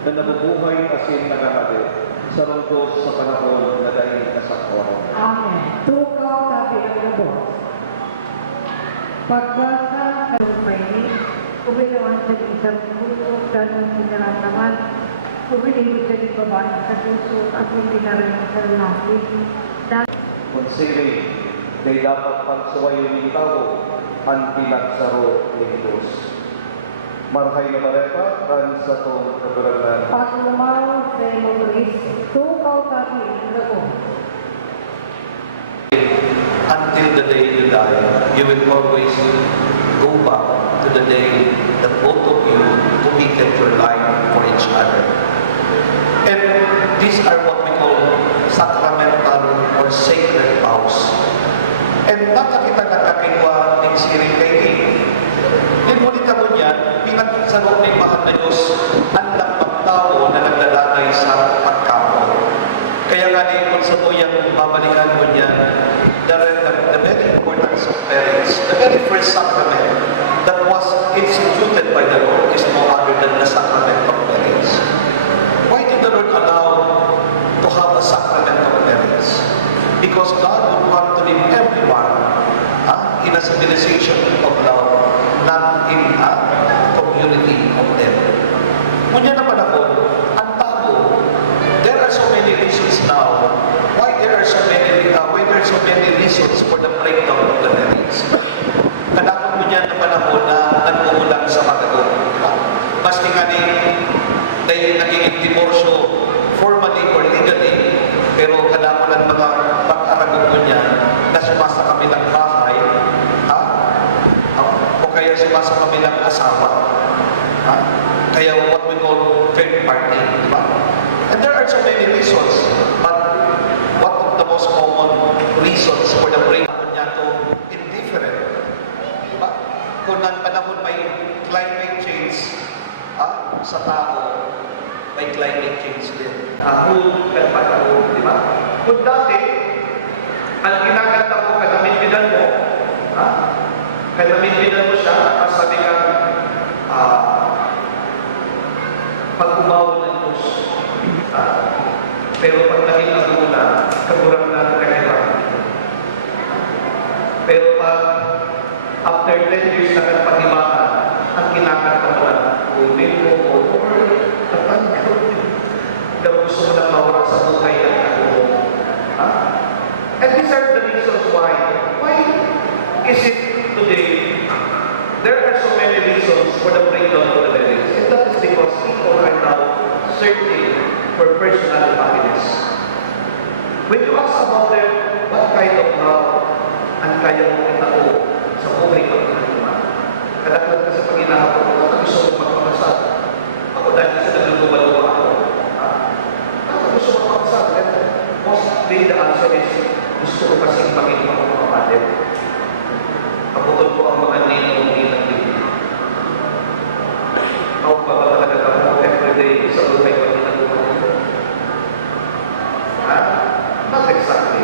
na nabubuhay asin nagkakabit sa rungkos sa panahon na dahil kasakwaran. Amen. Tukaw tabi ang labot. Pagkasa kalumpay, kumilawan sa isang puso dan ang pinarataman, kumilihit sa babae sa puso at hindi na rin sa lalaki. Konsili, kay dapat pagsuwayo ng tao ang pinagsaro ni Diyos. Marhay na mareta, kan sa itong kagulanan. Paglumaw sa Moris, tukaw tabi ang labot. Until the day you die, you will always go back to the day that both of you committed your life for each other. And these are what we call sacramental or sacred vows. And nakakita nakakiwa ng siring kay Limulit ka mo niyan, pinagsaro ng mahal na Diyos ang pagtao na naglalagay sa pagkapo. Kaya nga din kung sa tuyang babalikan mo niyan, the very importance of parents, the very first sacrament that was instituted by the Lord is no other than the sacrament of parents. Why did the Lord allow to have a sacrament of parents? Because God would want to leave everyone in a civilization of love, not in a community of them. Ngunyan na panahon, ang tao, there are so many reasons now why there are so many reasons for the breakdown of the marriage. Kadakot mo niyan na panahon na nagmumulang sa pagkagon. Mas nga ni dahil nagiging diborsyo formally or legally, pero kadakot ang mga pag-aragon mo niyan na sumasa kami ng bahay, o kaya sumasa kami ng asawa. Kaya what we call third party, di ba? And there are so many reasons, but one of the most common reasons for the breakdown niya to indifferent, di ba? Kung ang panahon may climate change sa tao, may climate change din. Ahon at panahon, di ba? Kung dati, ang kinakanta mo, kalaminbinan mo, kalaminbinan mo siya, at sabi ka, pag-umaw ng Diyos. Pero pag naging aguna, kagurang na kahirap. Pero pag after 10 years na nagpag-ibahan, ang kinakanta mo na, kunin mo, or tatanggal mo. Pero gusto mo na mawala sa buhay at ako. And these are the reasons why. Why is it today, there are so many reasons for the breakdown of the marriage. And that is because people are now searching for personal happiness. When you ask about them, what kind of love ang kaya mong itao sa buhay ng kaniman? Kadaklan ka sa pag-inahapon, ako gusto mong magpapasal. Ako dahil sa nagluluwa-luwa ako. Ako gusto mong magpapasal. Mostly the answer is, gusto ko kasing maging magpapapalip. Kaputol ko ang mga ninong-ninang bibig. Ako pa ba talaga ako everyday sa buhay ko ginagawa ko? Not exactly.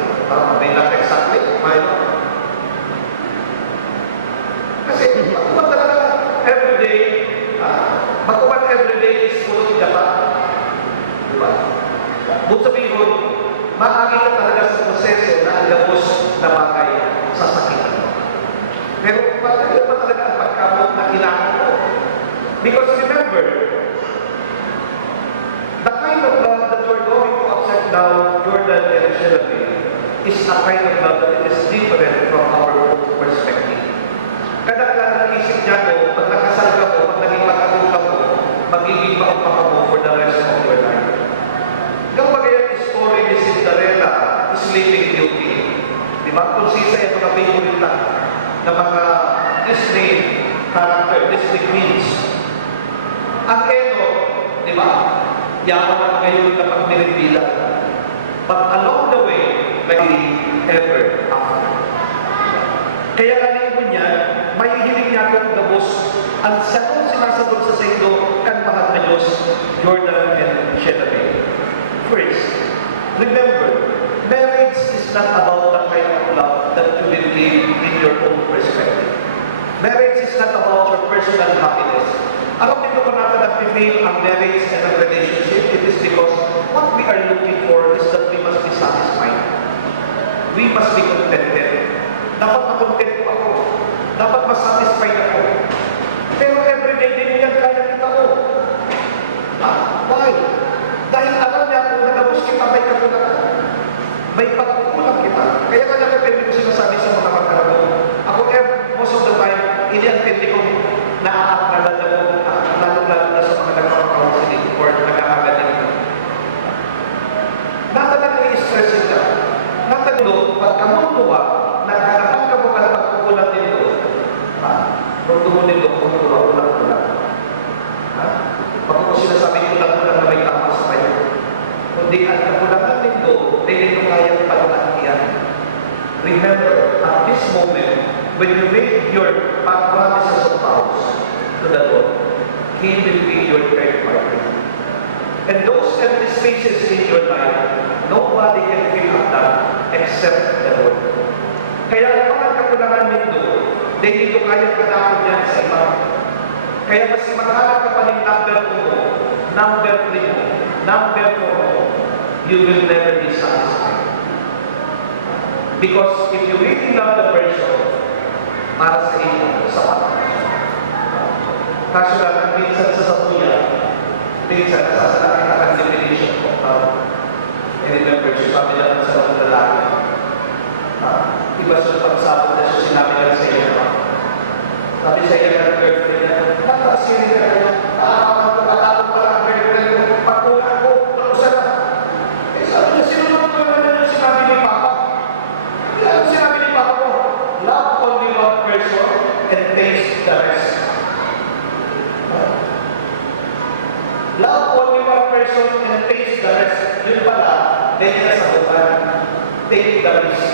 May not exactly. May not. Kasi bakuman talaga everyday, bakuman everyday is full of gata. Diba? Buto sabihin, maagi ka talaga sa proseso na ang gabos na bagay sa sakitan mo. Pero pagkakita pa talaga ang pagkamot na kailangan mo. Because remember, the kind of love that we're going to accept now, Jordan and Shelby, is a kind of love that is different from our own perspective. Kadaklan ang isip niya mo, pag nakasal ka mo, pag naging makatulog ka mo, magiging maumpa ka mo for the rest of your life. Kapag yung story ni Cinderella, Sleeping Beauty, di ba? Kung sisa yung mga favorite na mga Disney character, Disney queens. Ang Eno, di ba? Yaman ang ngayon na pagmirimbila. But along the way, may ever after. Kaya galing mo niya, may hihiling niya kong gabos ang sakong sinasagot sa sendo kan mahal na Diyos, Jordan and Shelby. First, remember, marriage is not about the kind of love that you will live in your own perspective. Marriage is not about your personal happiness. Alam dito ko natin na nag-prevail ang marriage and ang relationship, it is because what we are looking for is that we must be satisfied. We must be contented. Dapat makontent po ako. Dapat masatisfied ako. Pero everyday din yan kaya kita ko. Why? Dahil alam niya kung nagabos kita, may kakulangan. May pagkukulang kita. Kaya nga nakapindi ko sinasabi sa mga magkaramo. Ako most of the time, iniantindi ko lalo na sa mga nagpapakawasin or nag-aagaling. Natalang i-stress ka. Natalang pagkamunduwa, nagharapang ka mo ka na pagkukulang nito. Kung nito, kulang. Pag ako sinasabi kulang-kulang na may tama sa kayo. Kundi ang kakulangan nito, hindi nito kayang palunakian. Remember, at this moment, when you make your promises of vows to the Lord, He will be your third party. And those empty spaces in your life, nobody can fill up that except the Lord. Kaya ang mga kakulangan nito, hindi nito kayang kadakot yan sa iba. Kaya mas maghanap ka pa ng number 2, number 3, number 4, you will never be satisfied. Because if you really love the person, para sa inyo, sapat. Kaso lang, minsan sa sabuya, minsan nasasalaki ka ang definition of love. And remember, sabi lang sa mga lalaki, iba sa pagsabot na siya sinabi lang sa iyo. Sabi sa iyo ng girlfriend niya, nakasirin ka kayo, matapos pa lang ang girlfriend ko, pagkulang ko, nausan na. Eh sabi niya, sinunod ko naman yung sinabi ni Papa. Ano sinabi ni Papa ko? Love only one person and taste the rest. Love only one person and taste the rest. Yun pala, dahil sa buwan, take the risk.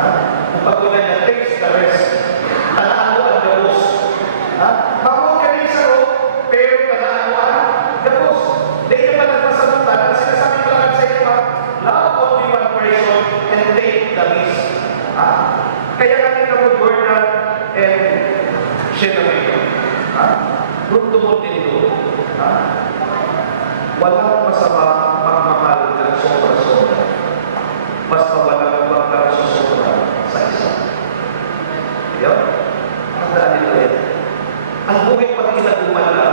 Ang pagkulan niya, taste the rest. Tanaan mo ang gabos. Mabuo ka rin sa road, pero tanaan mo ang gabos. Dahil pa nagpasabutan, ang sinasabi ko lang sa iyo, love only one person and take the risk. Kaya natin na Jordan and Shenameyo. Rundumon nito. Walang masama magmamahal ng sobra-sobra. Basta walang magmamahal sa sobra sa isa. Yan. Tandaan nito yan. Ang buhay pag inaguman na,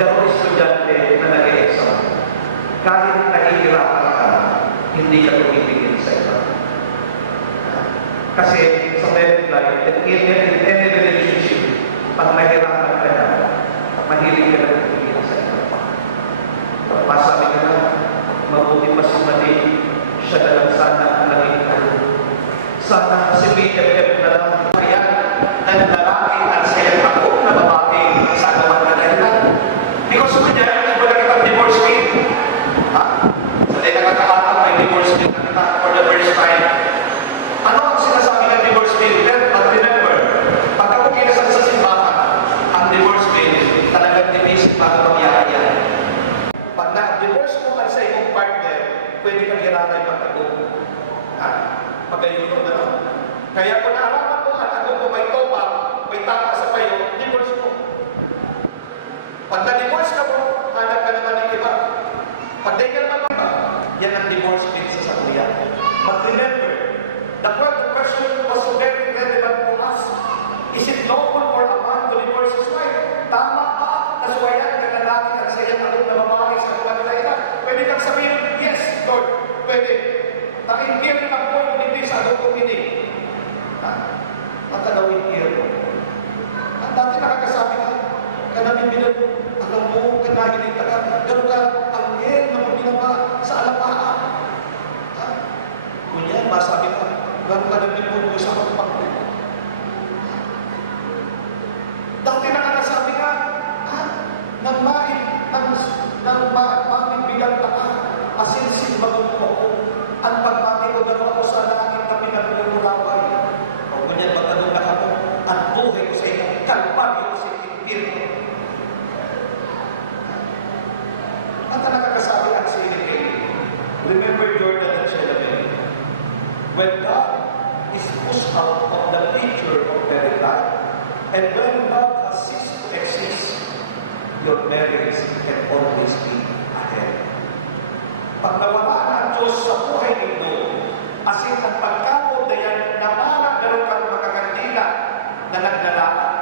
gano'ng estudyante na nag-e-exam, kahit nahihirapan ka, hindi ka tumipigil sa iba. Kasi sa married life, in any relationship, pag nahihirapan ka na, mahilig ka na tumipigil sa iba. Masabi ka na, mabuti pa si Mali, siya na lang sana ang naging ko. Sana si BFF na lang. Kaya, ang lalaki at sayang ako na babae sa naman na ganyan. Because kung niya, hindi ba nakita divorce rate? Sa di nakakatang may divorce rate na for the first time. Ano ang sinasabi ng divorce rate? But remember, pag ako kinasal sa simbahan, ang divorce rate talagang dinisip bago mangyari yan. Pag na-divorce mo ka sa iyong partner, pwede kang hiratay pagtagong. Pagayon ko na. Kaya kung naaraman mo ang agong mo may topa, may tama sa payo, divorce mo. Pag na-divorce ka mo, hanap ka naman ng iba. Pag di ka naman iba, yan ang divorce din sa sakuya. But remember, the question was very relevant to us. Is it normal for a man to divorce his wife? Tama ba? Nasuwayan ka lalaki at sa iyang along na babae sa kulang na pwede kang sabihin, yes, Lord, pwede. Nakikirin ang po yung hindi sa along kong hindi. Matalawin kirin mo. Ang dati nakakasabi ka, kanamin bilang, alam mo, kanahinig ka, gano'n ka, ang yen na pabinaba sa alamaan. Kunyan, masabi ka, gano'n ka nagbipuno sa pagpangko. Dati nakakasabi ka, nang bilang taka, asinsin magong mo ko, ang pagbati ko dalawa ko sa langit na pinagpulaway. O kunyan, magtanong na ako, ang buhay ko sa iyo, kalpagi ko sa itinggil. Ang nakakasabi ang sinigay. Remember Jordan and Shenameyo. When God is pushed out of the picture of married life, and when God has ceased to exist, your marriage can always be ahead. Pag nawala ang Diyos sa buhay ninyo, as in ang pagkapod na yan, na parang meron kang makakandila na naglalakad,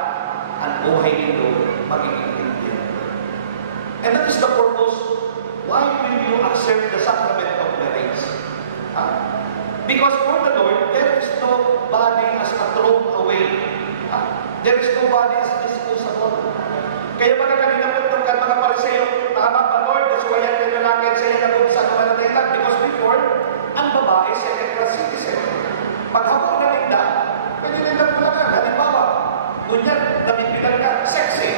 ang buhay ninyo magiging hindi. And that is the purpose why will you accept the sacrament of marriage? Because for the Lord, there is no body as a thrown away. There is no body as disposable. Kaya mga kanina po itong mga Pariseo, tama ba Lord, that's why yan yung lalaki sa iyo na sa naman na ilan. Because before, ang babae second class citizen. Paghapon na linda, pwede linda mo lang. Halimbawa, ngunyan, nabibilang ka, sexy.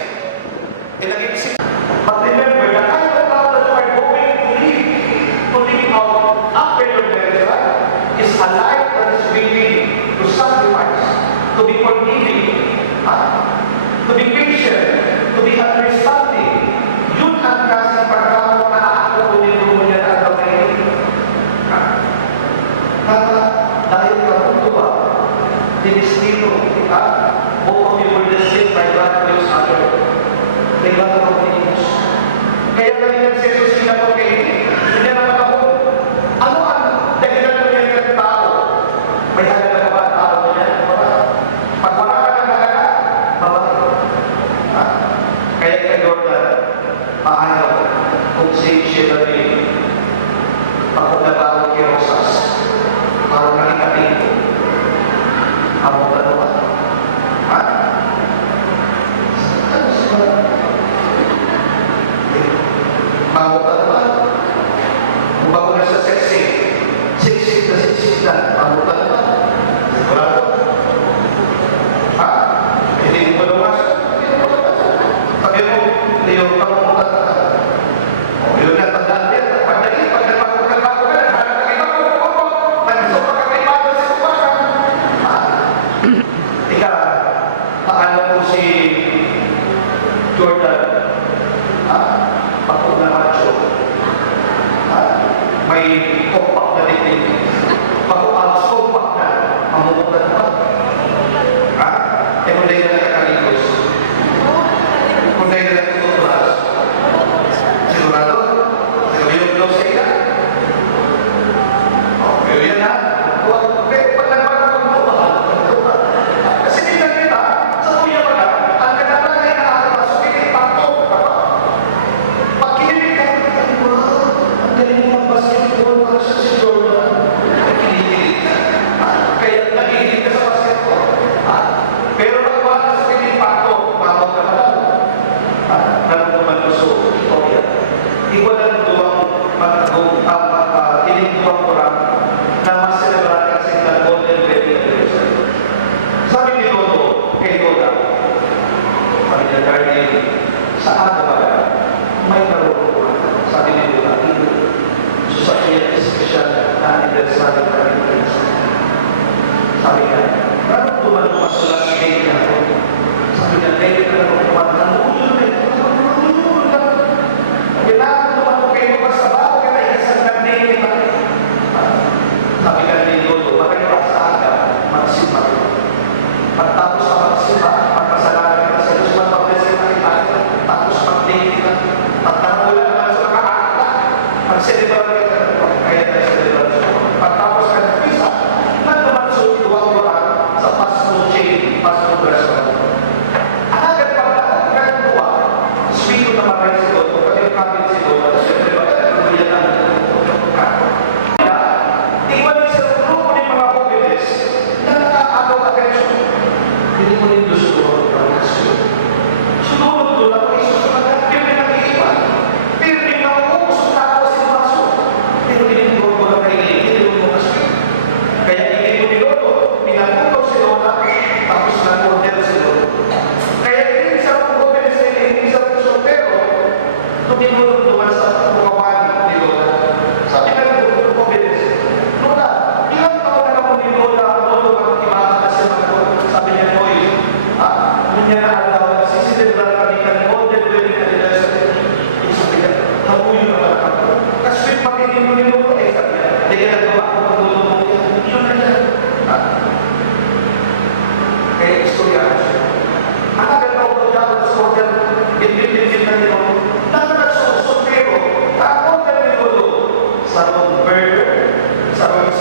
E naging but remember, the kind of love that you are going to live out after your marriage life is a life that is willing to sacrifice, to be forgiving, to be patient, to be understanding. Yun ang kasi pagkakaroon na ako ulit-ulit niya na gawin. Dahil kamundo ba, dinistino, both of you were destined by God to each other. May bago ang Diyos. Kaya kanina si Jesus sinabi kay hindi naman ako, ano ang dahilan mo yan ng tao? May halaga pa ba ang tao mo yan? Pag wala ka ng halaga, babae. Kaya kay Jordan, ayaw kung siya na rin ako nabago kay Rosas para nakikating ko ang mga dalawa. Ano siya?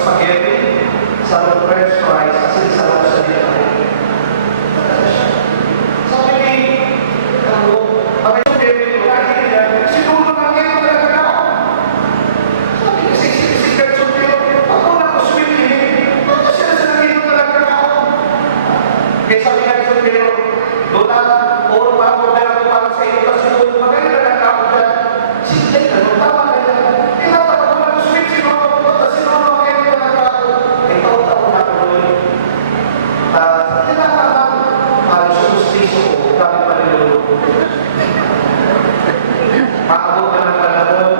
spaghetti, sarap french fries, asin sarap sa niya. Sabi ni, ang ito David, lagi niya, siguro na ngayon talaga ako. Sabi niya, si Gertson Pio, ako na ko swimmin. Kasi na ngayon talaga ako. Kaya sabi nga Gertson Pio, Lola, or pa-order ako para sa iyo, kasi siguro magayon na lang ako dyan. Sige, ano, tama na yan. Tinatapos ko na ko swim, siguro, kasi siguro magayon na lang ako. Ikaw ako na ko nun. Tinatapos, para sa justice ko, kami pa rin lulunod. Maabot na ng panahon,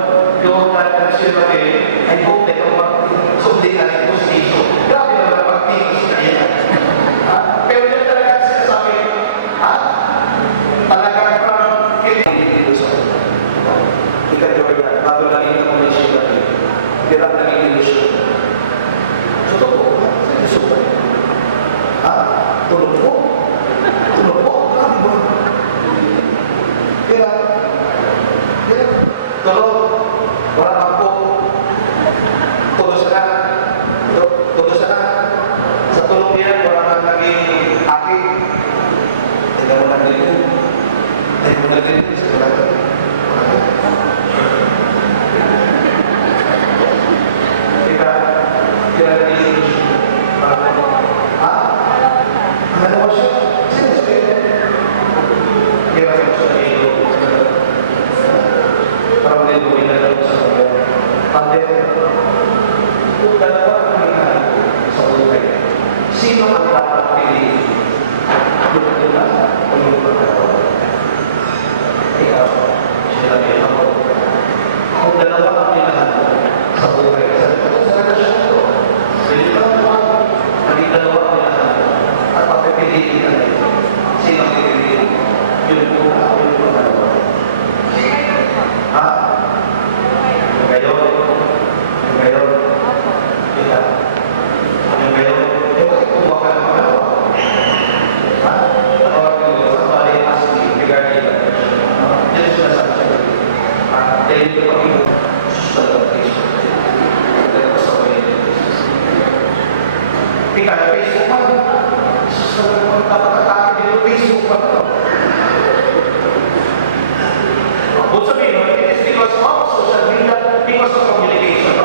yung nagsilbi, ay hope na ito magsumli ka ng justice. Grabe na naman pagtigis na yan. Pero yun talaga sinasabi, talagang parang kailangan dito sa ikaw yan, bago lang yung komisyon natin, hirap na yung komisyon. So, totoo, sinusupan. Tulog po. Tulog po. Grabe mo. Kaya, tulog. Wala kang po. Tulog sa na. Tulog sa na. Sa tulog yan, wala kang naging akin. Hindi mo naging. Hindi mo naging. Sa tulog. Kaya naging. Ano ba siya? Sino siya? Kaya naman siya naging. Parang din mo inalaw sa mga pandemic. Kung dalawa ang hinahan sa buhay, sino ang dapat piliin? Yung ilan o yung pagkakawa? Ikaw, sila may ako. Kung dalawa ang hinahan sa buhay, sa relasyon ko, sino ang dapat? Naging dalawa ang hinahan at papipiliin ka rin. Sino ang piliin? Yung una o yung pagkakawa? Yung gayon? Yung gayon? Kita? Yung gayon? Bakit kumuha ka ng mga nawa? Or sa bali asking regarding that question. Yan yung sinasabi siya. Dahil ito pag ito, susunod ang Facebook. Dahil ko sa way ito. Ika, Facebook pa. Susunod ang tapatake dito, Facebook pa ito. Kung sabihin, it is because of social media, because of communication.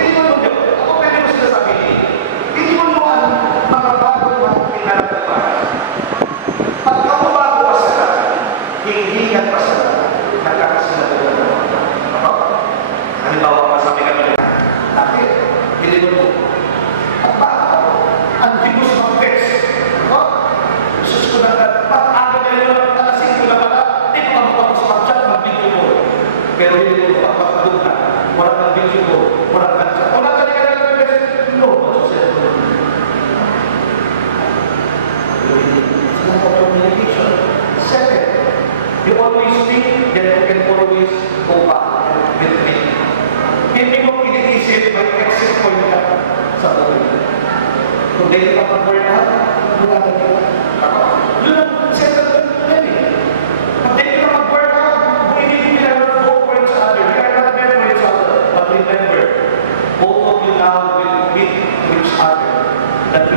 Hindi mo nung ako pwede mo sinasabi hindi mo naman makabago ang pinagagawa. Pag kamubago ka sila, hihingan pa sila, nagkakasinabi ka naman. Halimbawa, masabi ka naman, dati, hindi mo ang baka, ang dibus ng text. Sus ko na, pag-aga nila, alasing ko na pala, di ko magpapasmatchat ng video mo. Pero hindi mo papagod na, wala kang video mo, wala kang chat. Wala ka nila ng message. No, communication. Second, you always think that you can always go back with me. Hindi mo iniisip, may exit point ka sa buhay. Kung dahil ka pag-burn out, wala ka nila. Yun ang settle yan eh. Kung dahil ka mag-burn out, we never go for each other. We are not meant for each other. But remember, both of you now will meet each other. That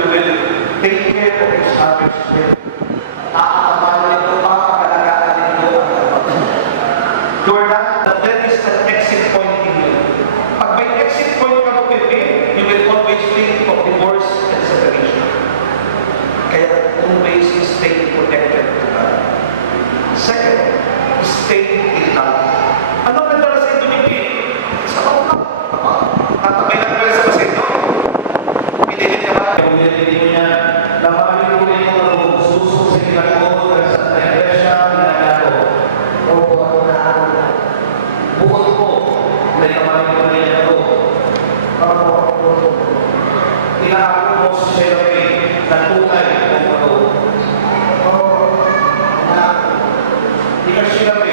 we will take care of each other's health. Aakabalan nito, makakalagaan nito ang kapatid. Jordan, that there is an exit point in you. Pag may exit point ka mo with me, you will always think of divorce and separation. Kaya always stay connected to God. Second, stay in love. Ano ang nagdala sa Indonesia? Sa mga tatabay ng pwesa sa ito. Pinilit ka ba? Pinilit niya na makalimunin mo ang suso sa kinakot at sa iglesia na ako. Bukod ko, may kamalimunin niya ako. Inaako mo sa selfie na tunay ng ano. Hindi ka sinabi.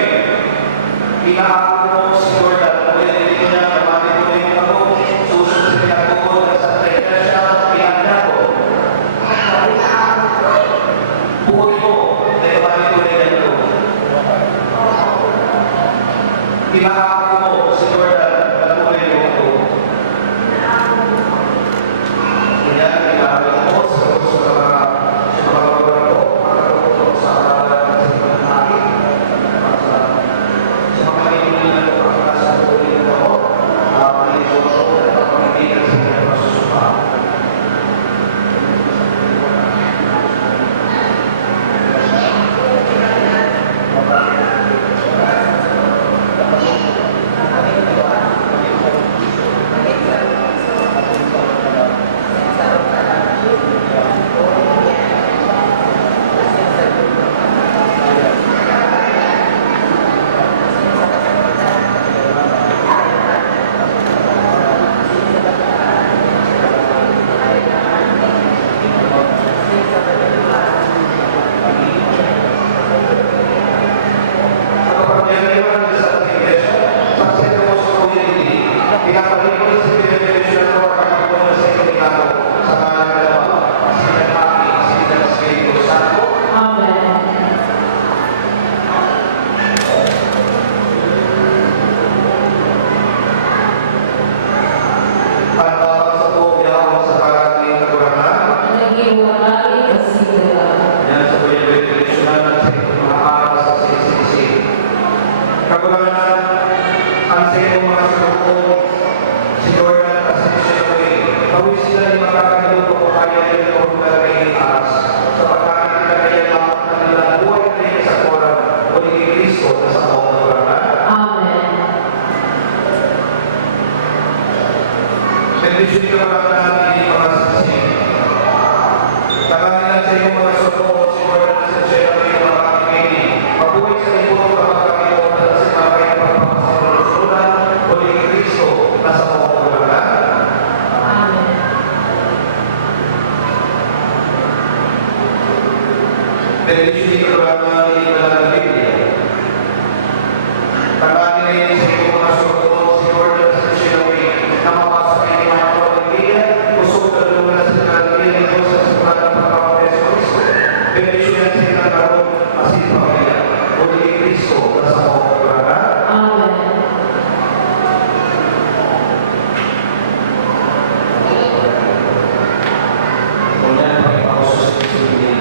Inaako mo si Jordan. Pwede niya kamalimunin ako. Susunod niya ako sa iglesia. Pinagin ako. Bukod ko, may kamalimunin niya ako. Inaako mo si Jordan. Patuloy mo ako. Pawis sila yung makakalimuto ko kaya yung order ng taas. Sa pagkakin nila kaya lahat na nila buhay na rin sa koran o ni Kristo na sa mga koran. Amen. Bendisyon ka mga natin yung mga sasing. Tanganin lang sa iyong mga soto, si Lord na sa siya ng iyong mga kakimini. Mabuhay sa iyong mga kakimini na sa mga kayong pagpapasinusunan o ni Kristo na sa mga koran. Amen. Bendisyon ka mga natin ng Biblia. Tanganin na yan sa iyong mga soto, si Lord na sa siya ng na mapasa kayo ng mga pamilya, usok na luna sa kanilin ko sa sumat ng pagkakapeso Kristo. Bendisyon sa ilang karoon, asin pamilya, o ni Kristo na sa mga koran. Amen. Una na pag-ipausos sa sili,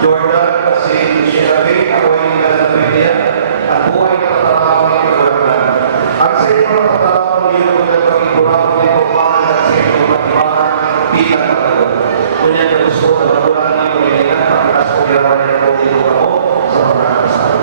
Jordan, kasi siya rin ako ay nilalapit at buhay na katrabaho ni Jordan. Ang sa iyo na katrabaho ni Jordan, pag-iburapo ni Bukahan at sa iyo matibahan, bilang katrabaho. Kunya na gusto na nabulan niyo nilingan, pagkas ko ginawa niya po dito ako sa mga kasama.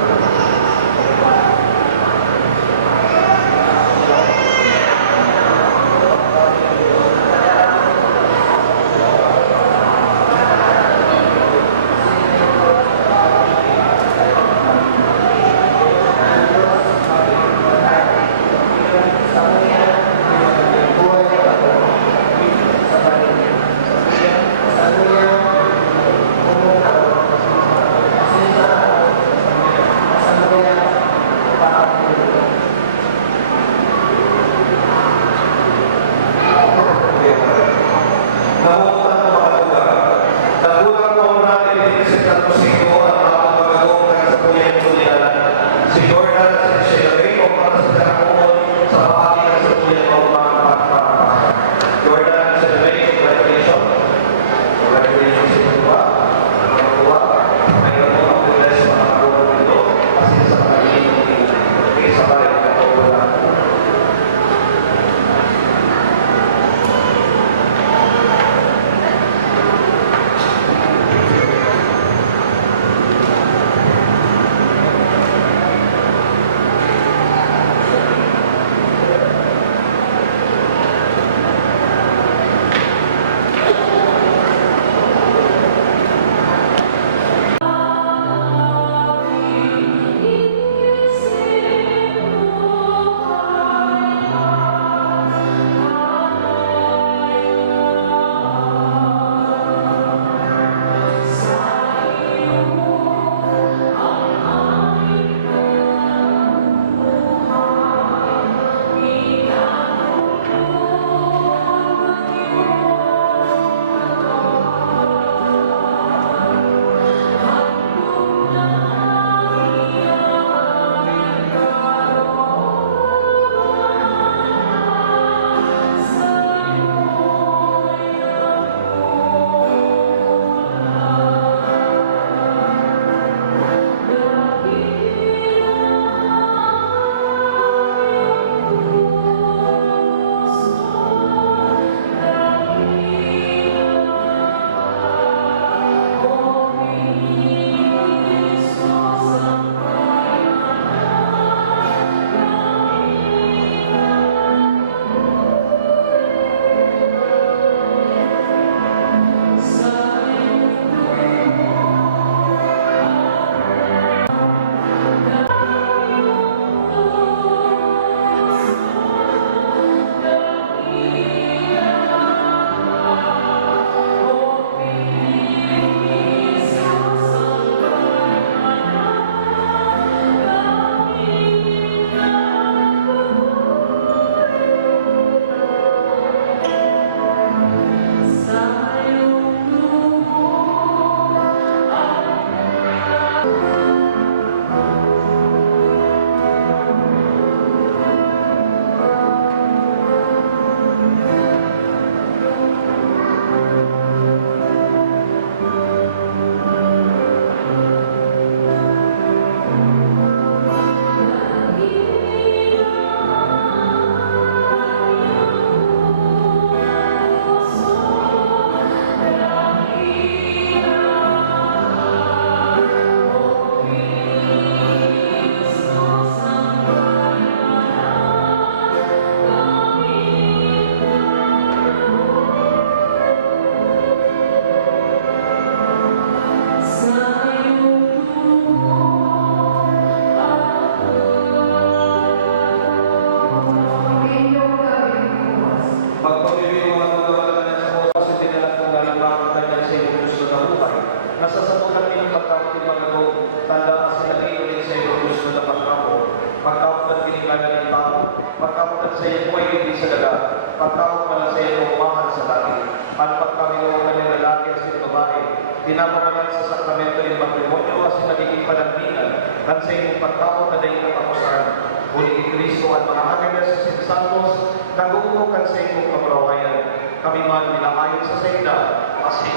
pagtawag pala sa iyo mahal sa langit. At pagkamilaw ka ng lalaki at sa babae, pinapamalan sa sakramento ng matrimonyo kasi nagiging panagbinan, at sa iyong pagtawag na daing katapusan. Huli ni Kristo at mga agad sa sinsantos, naguukan sa iyong kamarawayan. Kami man nilakayon sa senda, kasi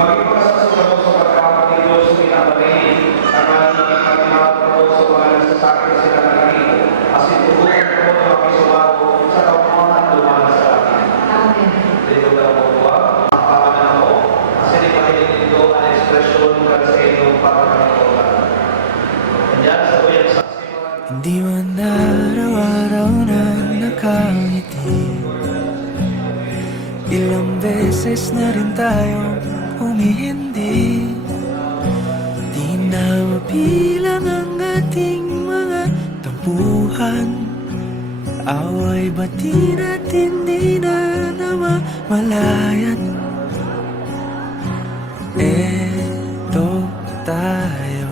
magpapasasukan mo sa pagkakot ni Diyos sa pinapagayin, ang aming pagkakot sa pangalan sa sakit sa kanalangin, as itutunan ko mo na makisumago sa kapamahan lumahan sa akin. Amen. Dito na po ba? Makapanan ako, kasi di makinig nito ang ekspresyon ka sa inyong pagkakot. Nandiyan sa uyang saksi mga Hindi man araw-araw na nakangiti, ilang beses na rin tayo humihindi. Di na mabilang ang ating mga tampuhan, away bati natin di na namamalayat. Eto tayo,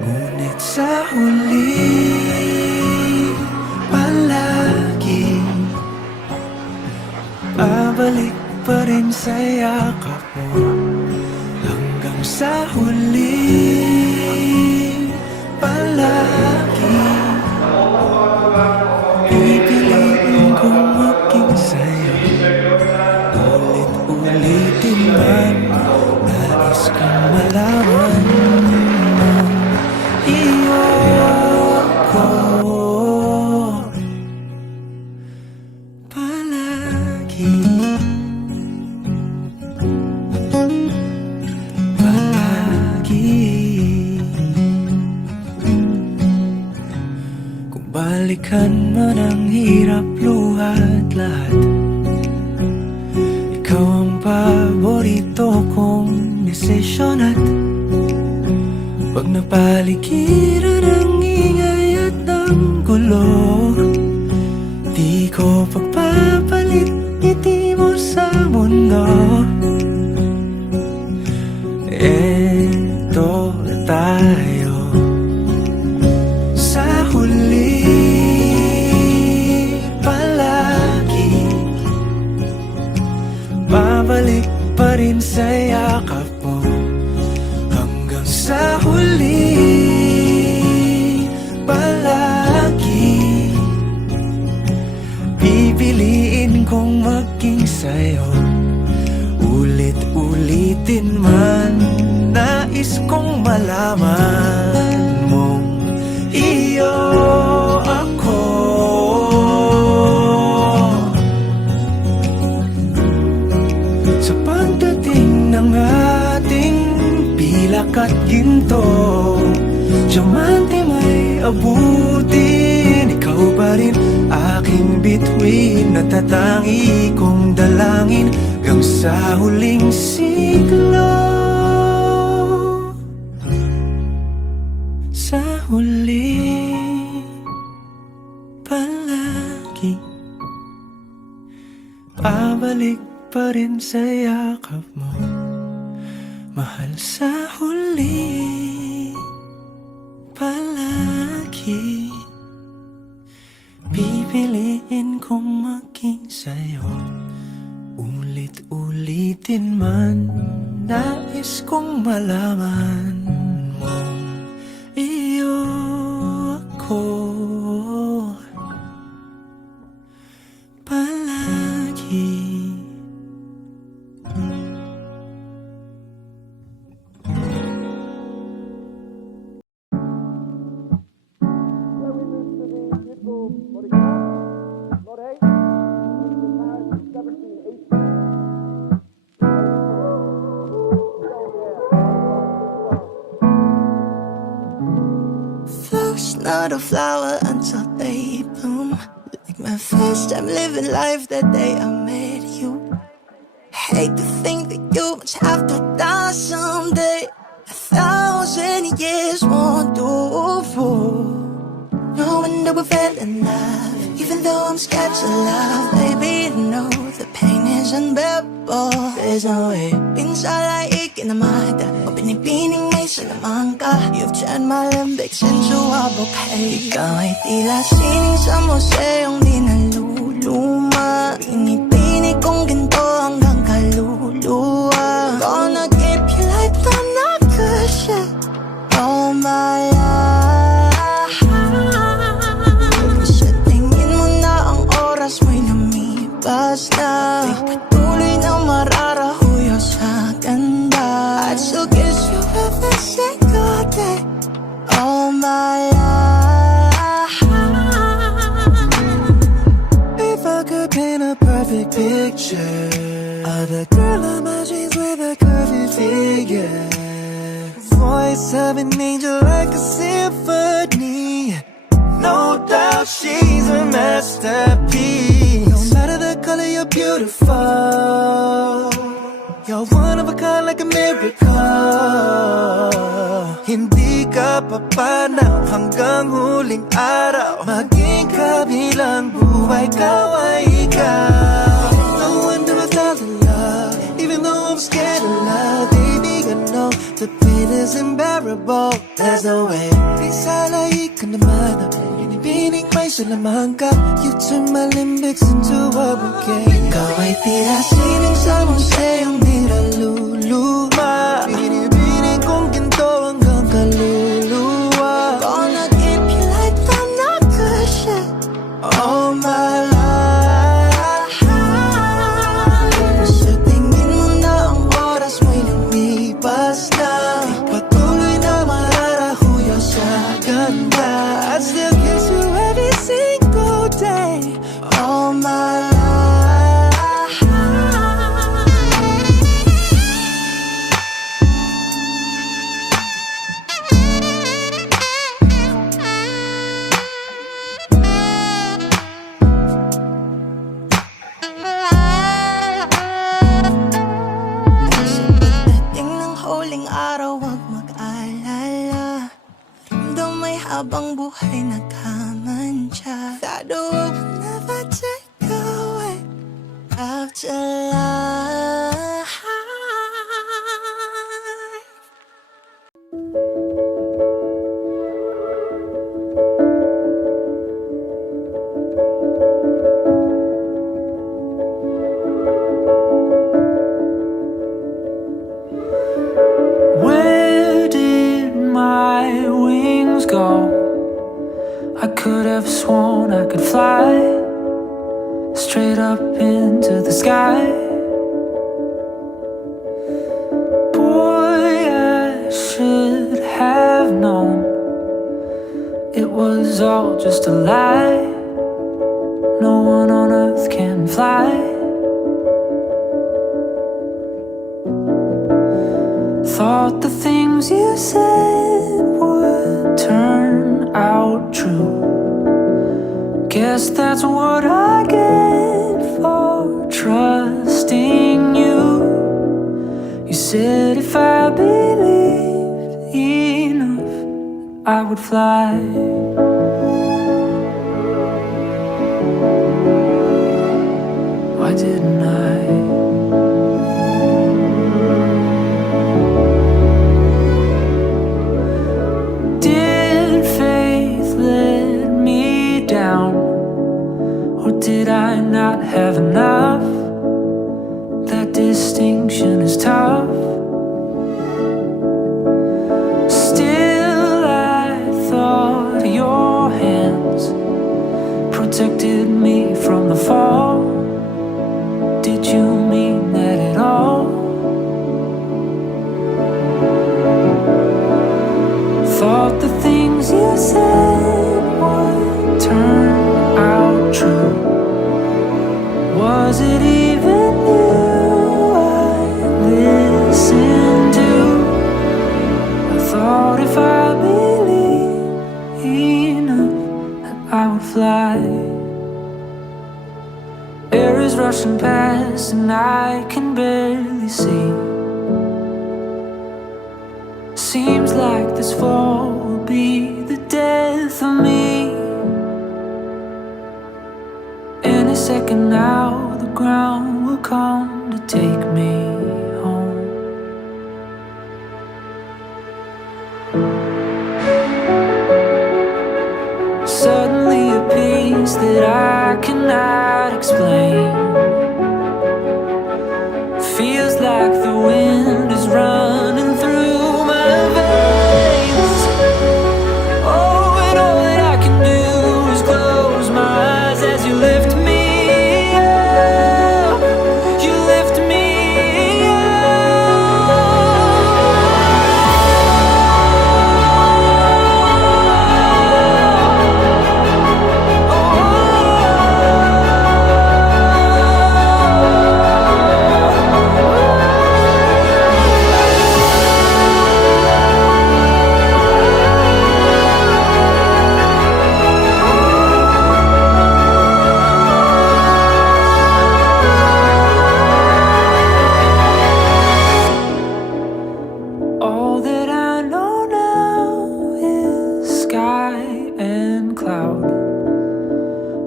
ngunit sa huli palagi babalik pa rin sa yakap mo. Hanggang sa huli palagi pipiliin kong maging sa'yo. Ulit-ulitin man nais kong malaman mo. Iyo ko palagi, palagi. Kung balikan man ang hirap, luhat lahat, ikaw ang paborito kong desisyon. At pag napaligiran ang ingay at ang gulo, di ko pagpapalit ngiti mo sa mundo. Eto tayo sa huli palagi, babalik pa rin sa yakap mo. Hanggang sa huli palagi pipiliin kong maging sa'yo. Ulit-ulitin man nais kong malaman mong iyo ako. Sa pagdating ng ating pilak at ginto, diamante may abutin, ikaw pa rin aking bituin, natatangi kong dalangin hanggang sa huling siglo. Sa huli palagi pabalik pa rin sa yakap mo, mahal. Sa huli palagi pipiliin kong maging sa'yo. Ulit-ulitin man nais kong malaman mo. not a flower until they bloom. Like my first time living life that day I met you. Hate to think that you must have to die someday. 1,000 years won't do for knowing that we fell in love. Even though I'm scared to love, baby, I know the pain is unbearable. There's no way pinsala ikinamada o binibining may salamang ka. You've turned my limbics into a bouquet. Ikaw ay tila sining sa museong di naluluma. Binibining kong ginto hanggang kaluluwa. Gonna keep you like the nakasya all my life. Sa tingin mo na ang oras mo'y lumipas na. Di patuloy na mararahuyo sa ganda. I'd still kiss you every single day all my life. If I could paint a perfect picture of the girl of my dreams with a curvy figure, voice of an angel like a symphony. No doubt she's a masterpiece. No matter the color, you're beautiful. You're one of a kind like a miracle. Hindi ka papanaw hanggang huling araw. Maging kabilang buhay, ikaw ay ikaw. No wonder I fell in love, even though I'm scared of love. Baby, I know the pain is unbearable. There's no way isalay ka naman. Binibining may salamang ka. You turn my limbics into a bouquet. Ikaw ay tila sining sa museong di naluluma. Binibining kong ginto hanggang kaluluwa. Gonna keep you like the nakasya all my life. Sa tingin mo na ang oras mo'y lumipas na. Di patuloy na mararahuyo sa ganda. I still kiss you every single day all my life. Sa pagdating ng huling araw, wag mag-alala. Though may habang buhay nagkamantya, that the world will never take away after life. Where did my wings go? I could have sworn I could fly straight up into the sky. Boy, I should have known it was all just a lie. No one on earth can fly. Thought the things you said would turn out true. Guess that's what I get for trusting you. You said if I believed enough, I would fly. Why didn't I? Did faith let me down? Or did I not have enough? That distinction is tough. Still, I thought your hands protected me from the fall. Did you mean that at all? Thought the things you said would turn out true. Was it even you I listened to? I thought if I believed enough, fly. Air is rushing past and I can barely see. Seems like this fall will be the death of me. Any second now the ground will come to take me home. Suddenly a peace that I cannot explain. Feels like the wind is running through my veins. Oh, and all that I can do is close my eyes as you lift me up. You lift me All that I know now is sky and cloud.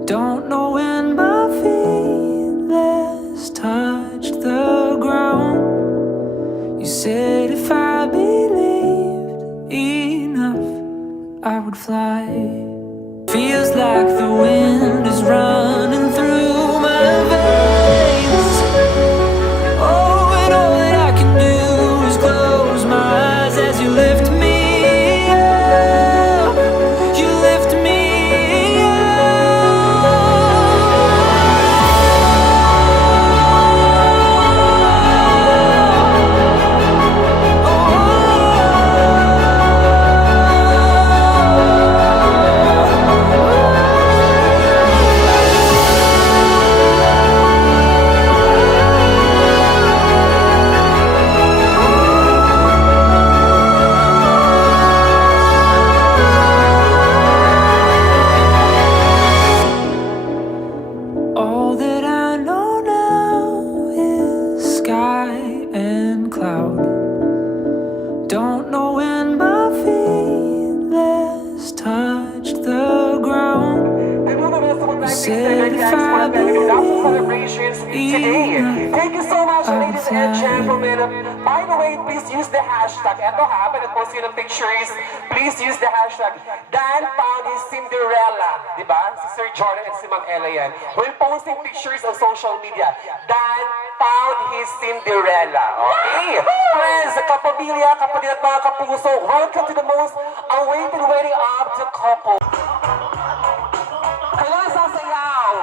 Don't know when my feet last touched the ground. You said if I believed enough, I would fly. Feels like the wind is running through my veins. Oh, and all that I can do is close my eyes as you lift me up. You lift me All that I know now is sky and cloud. Don't know when my feet last touched the ground. You said if I celebrations today. Thank you so much, ladies and gentlemen. By the way, please use the hashtag. Eto ha, pinag-post yun ng pictures. Please use the hashtag. Dan found his Cinderella. Diba? Si Sir Jordan and si Ma'am Ella yan. We're posting pictures on social media. Dan found his Cinderella. Okay? Friends, kapamilya, kapatid at mga kapuso, welcome to the most awaited wedding of the couple. Kailan sasayaw?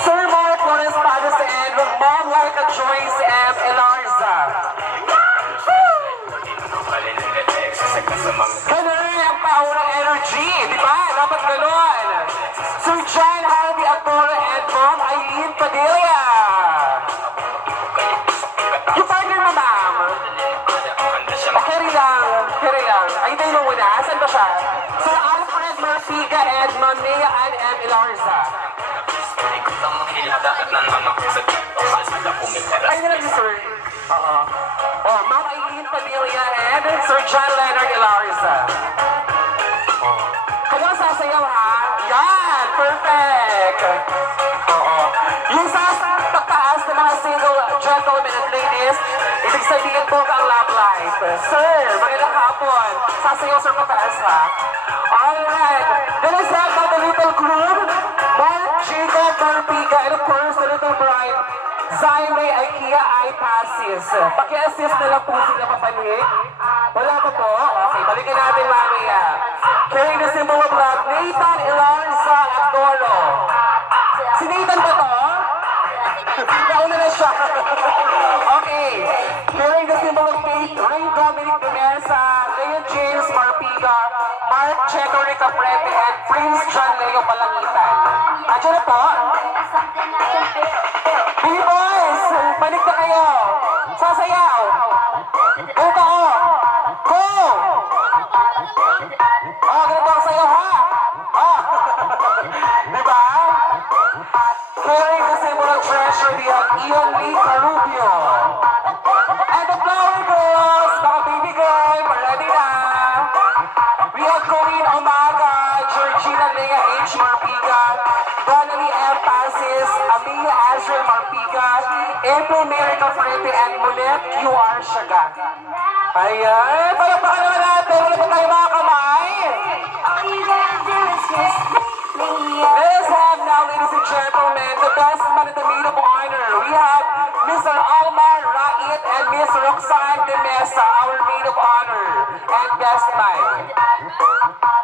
Sir Mark Lawrence Padas and Mom Laika Joyce M. Elarza. Ganun ang paunang energy, di ba? Dapat ganun. Sir John Harvey Abdullah and Mom Aileen Padilla. Yung partner mo, ma'am. Carry lang. Ay, tayo mo muna. Saan ba siya? Sir Alfred Marfiga and Ma'am Mia Ann M. Elarza. Ay, nila si Sir. Oh, Ma'am Aileen Padilla and Sir John Leonard Elarza. Kayo ang sasayaw, ha? Yan! Perfect! Yung sa pagtaas ng mga single gentlemen and ladies, ibig sabihin po ang love life. Sir, magandang hapon. Sasayaw, sir, pagtaas, ha? Alright. Then is that by the little groom, Mark Jacob Marpiga, and of course, the little bride, Zion May IKEA I-Passes. Paki-assist na lang po sila papanik. Wala pa po? Okay, balikin natin mamaya. Carrying the symbol of love, Nathan Elarza Actoro. Si Nathan ba to? Nauna na siya. Okay. Carrying the symbol of faith, Ray Dominic Dumesa, Leon James Marpiga, Mark Checo Ricaprete, and Prince John Leo Palangitan. Andiyan na po. B-boys, panik na kayo. Sasayaw. Go ka o. Go! Ganito ang sayo, ha? Asher, we have Ian Lee Carubio. And the flower girls, mga baby girl, ready na. We have Corinne Omaga, Georgina Lea H. Marpiga, Donnelly M. Pasis, Amelia Azrael Marpiga, April Mary Cafrete, and Monette QR Siaga. Ayan, palapakan naman natin. Wala pa tayo mga kamay. Let's have now, ladies and gentlemen, the best man in the maid of honor. We have Mr. Almar Rait and Miss Roxanne de Mesa, our maid of honor and best man.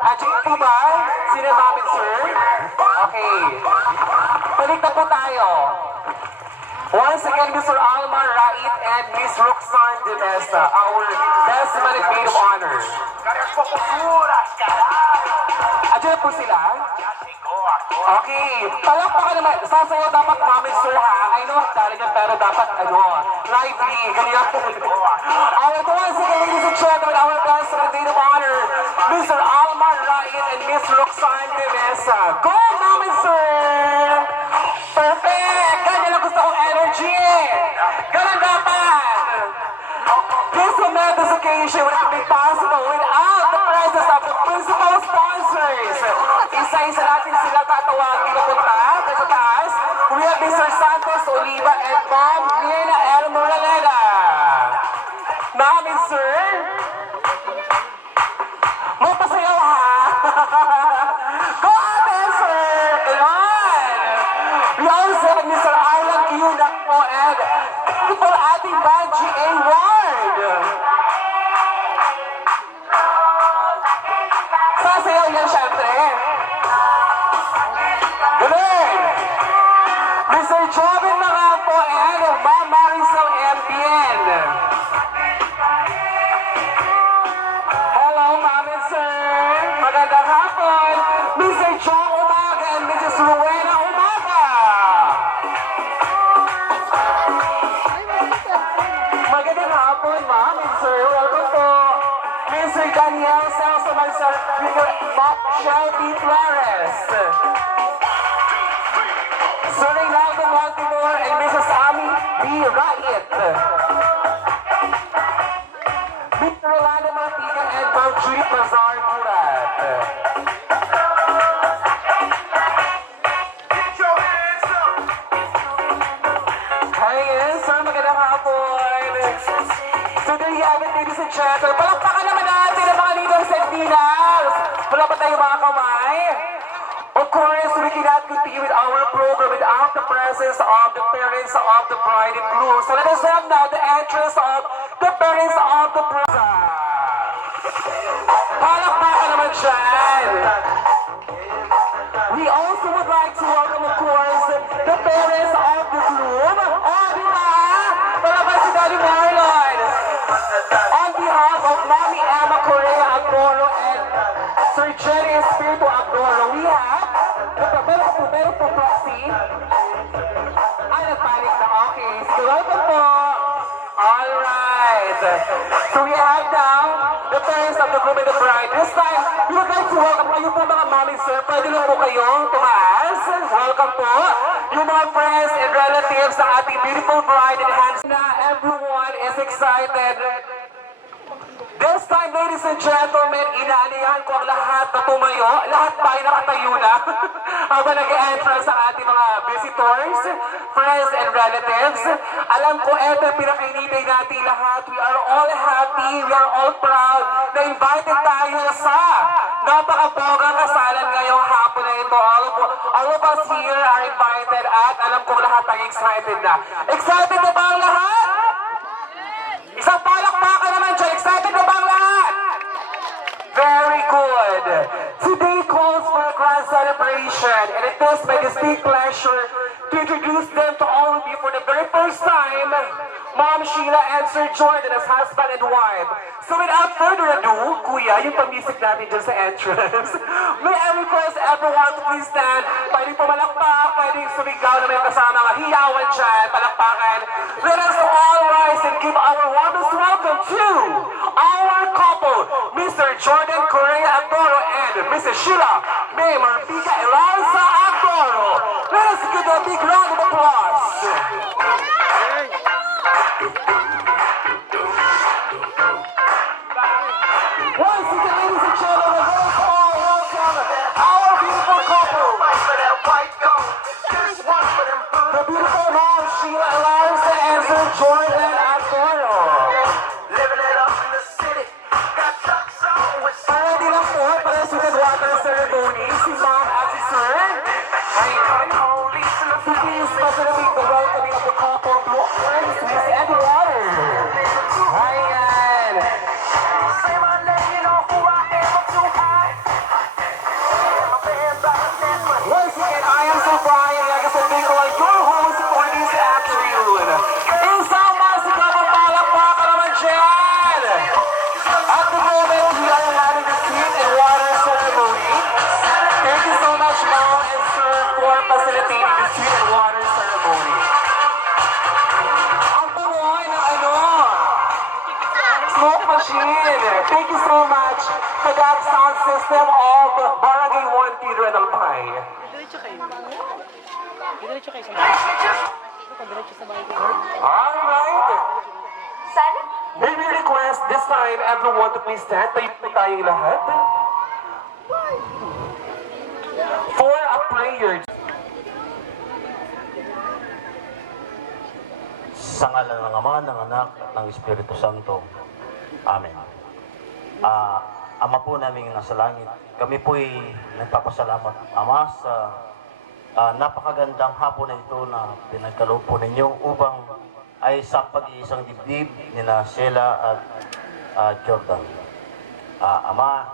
Andiyan po ba? Sino namin, sir? Okay. Baliktad po tayo. Once again, Mr. Almar Rait and Miss Roxanne de Mesa, our best man and maid of honor. Andiyan po sila? Okay, palakpakan naman. Sasayaw dapat mami sir ha. I know, dali niya pero dapat lively, ganyan. Alright, once again, ladies and gentlemen, our best and maid of honor, Mr. Almar Rait and Miss Roxanne de Mesa. Go, mami sir! Perfect! Ganyan ang gusto kong energy. Ganun dapat. This momentous occasion would have been possible without the presence of the principal sponsors. Isa-isa natin sila tatawagin na punta sa taas. We have Mr. Santos Oliva and Ma'am Liena L. Moraleda. Ma'am and sir, mapasayaw ha. Go ahead, sir. Ayan. We also have Mr. Arlan Q. po and for ating band GA Ward. Sasayaw yan syempre. Galing! Mr. Jobin Marampo and Ma'am Marisol Mbien. Hello, Ma'am and Sir. Magandang hapon. Mr. John Umaga and Mrs. Rowena Umaga. Magandang hapon, Ma'am and Sir. Welcome po. Mr. Daniel Celso Mansar, Ma'am Shelby Flores. Sir Reynaldo Montemor and Mrs. Ami B. Rait. Mr. Rolando Martica and Ma'am Judy Pazar Gurat. Hi, yes, sir. Magandang hapon. So there you have it, ladies and gentlemen. Palakpakan naman natin ang mga leaders and leaders. Wala pa tayo mga kamay? Of course, we cannot continue with our program without the presence of the parents of the bride and groom. So let us have now the entrance of the parents of the bride. Palakpakan naman dyan. We also would like to welcome, of course, the parents of the groom. Oh, di ba? Palakpakan si Daddy Marlon. On behalf of Mami Emma Correa Agoro and Sir Jerry Espiritu Agoro, we have meron po proxy. Ay, nagpanik na. Okay. So, welcome po. Alright. So, we have now the parents of the groom and the bride. This time, we would like to welcome kayo po mga mami, sir. Pwede lang po kayong tumaas. Welcome po. Yung mga friends and relatives sa ating beautiful bride and hands na everyone is excited. This time, ladies and gentlemen, inaalihan ko ang lahat na tumayo. Lahat ba ay nakatayo na? Habang nag-entrance sa ating mga visitors, friends, and relatives. Alam ko, eto pinakainitay natin lahat. We are all happy, we are all proud na invited tayo sa napakabogang kasalan ngayong hapon na ito. All of us here are invited at alam ko lahat ay excited na. Excited na ba ang lahat? Isang palakpakan naman dyan. Excited na ba ang lahat? Very good. Today calls for a grand celebration, and it is my distinct pleasure to introduce them to all of you for the very first time, Mom Sheila and Sir Jordan as husband and wife. So without further ado, Kuya, yung pamisik natin dyan sa entrance, may I request everyone to please stand. Pwede pumalakpak, pwede sumigaw na may kasama mga hiyawan dyan, palakpakan. Let us all rise and give our warmest welcome to our couple, Mr. Jordan Correa Agoro and Mrs. Sheila May Marpica Eliza Agoro. Let us give a big round of applause. Once again, ladies and gentlemen, let us all welcome our beautiful couple. The beautiful mom, Sheila Eliza and Sir Jordan Arturo. Ready lang po para sa water ceremony, si mom at si sir. Please facilitate the welcoming of the couple to Earth and Water. Ayan. Once again, I am so Brian Yagasabicola, your host for this afternoon. Isang masikap ang palakpakan naman dyan! At the moment, we are having a sweet and water ceremony. Thank you so much, Mom and Sir, for facilitating the sweet and water ceremony. Ang pangoy na smoke machine. Thank you so much for that sound system of Barangay 1 Theater and Alpine. Alright. May we request this time everyone to please stand. Tayo po tayong lahat. For a prayer. Sa ngalan ng Ama, ng Anak, at ng Espiritu Santo. Amen. Ama po namin nasa langit, kami po'y nagpapasalamat, Ama, sa napakagandang hapon na ito na pinagkaloob po ninyo upang ay sa pag-iisang dibdib ni na Sheila at Jordan. Ama,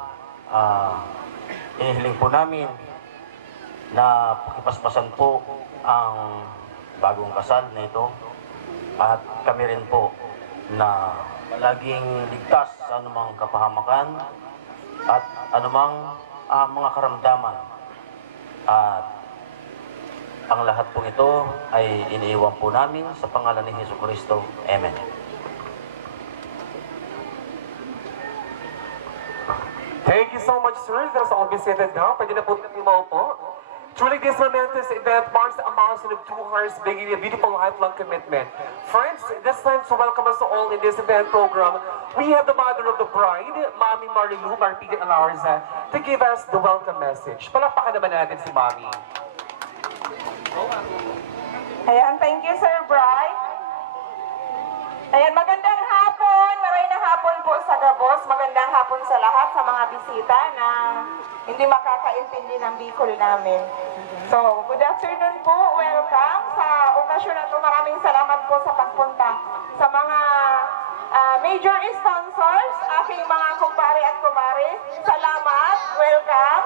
inihiling po namin na pakipaspasan po ang bagong kasal na ito at kami rin po na laging ligtas sa anumang kapahamakan at anumang mga karamdaman. At ang lahat po ito ay iniiwan po namin sa pangalan ni Jesucristo. Amen. Thank you so much, sir. That's all be seated now. Pwede na po tumaw po. Truly, this momentous event marks a milestone of 2 hearts beginning a beautiful lifelong commitment. Friends, this time to welcome us all in this event program, we have the mother of the bride, Mami Marilu Marpigil Alarza, to give us the welcome message. Palakpakan naman natin si Mami. Ayan, thank you, Sir Bright. Ayan, magandang hapon. Maray na hapon po sa Gabos. Magandang hapon sa lahat, sa mga bisita na hindi makakaintindi ng Bicol namin. So, good afternoon po. Welcome sa okasyon na ito. Maraming salamat po sa pagpunta. Sa mga major sponsors, aking mga kumpare at kumare, salamat. Welcome.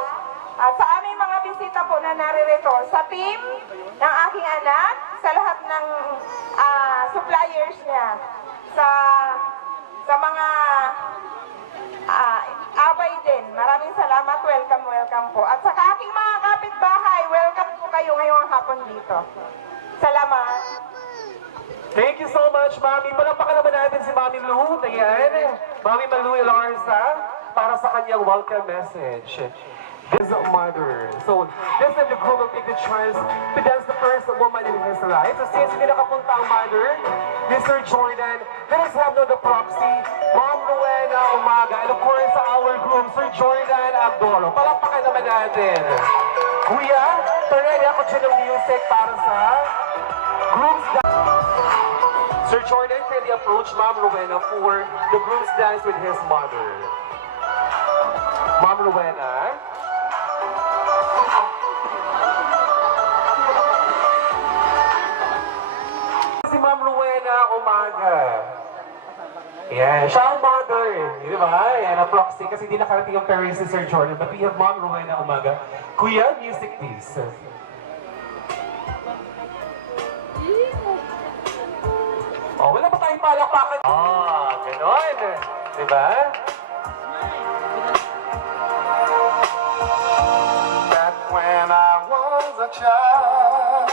At sa aming mga bisita po na naririto, sa team ng aking anak, sa lahat ng suppliers niya, sa mga abay din. Maraming salamat. Welcome, welcome po. At sa aking mga kapitbahay, welcome po kayo ngayong hapon dito. Salamat. Thank you so much, Mami. Palakpakan naman natin si Mami Lu. Ayan. Mami Malu Elarza para sa kanyang welcome message. This mother. So, this time the groom will take the chance to dance the first woman in his life. So, since hindi nakapunta ang mother, Mr. Jordan, let us have now the proxy, Ma'am Rowena Umaga, and of course, our groom, Sir Jordan Abdoro. Palakpakan naman natin. Kuya, ready ako dyan ng music para sa groom's dance. Sir Jordan, can you approach Ma'am Rowena for the groom's dance with his mother? Ma'am Rowena. Si Ma'am Rowena Umaga. Yeah, siya ang mother. Di ba? Yan, ang proxy. Kasi hindi nakarating ang parents ni Sir Jordan. But we have Ma'am Rowena Umaga. Kuya, music please. Oh, wala pa tayong palakpakan. Ganon. Di ba? Back when I was a child.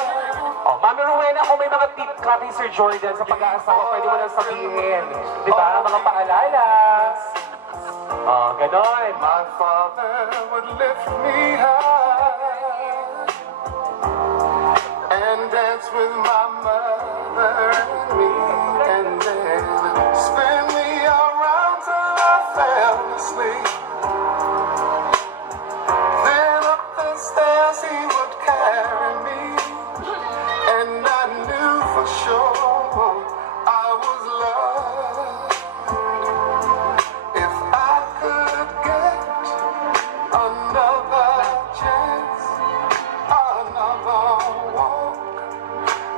Oh, Mami Rowena, kung may mga tip ka kay Sir Jordan sa pag-aasawa, pwede mo lang sabihin. Di ba? Mga paalala. Oh, ganon. My father would lift me high and dance dance with my mother and me, and then spin me around till I fell asleep. Then up the stairs he would carry me, and I knew for sure I was loved. If I could get another chance, another walk,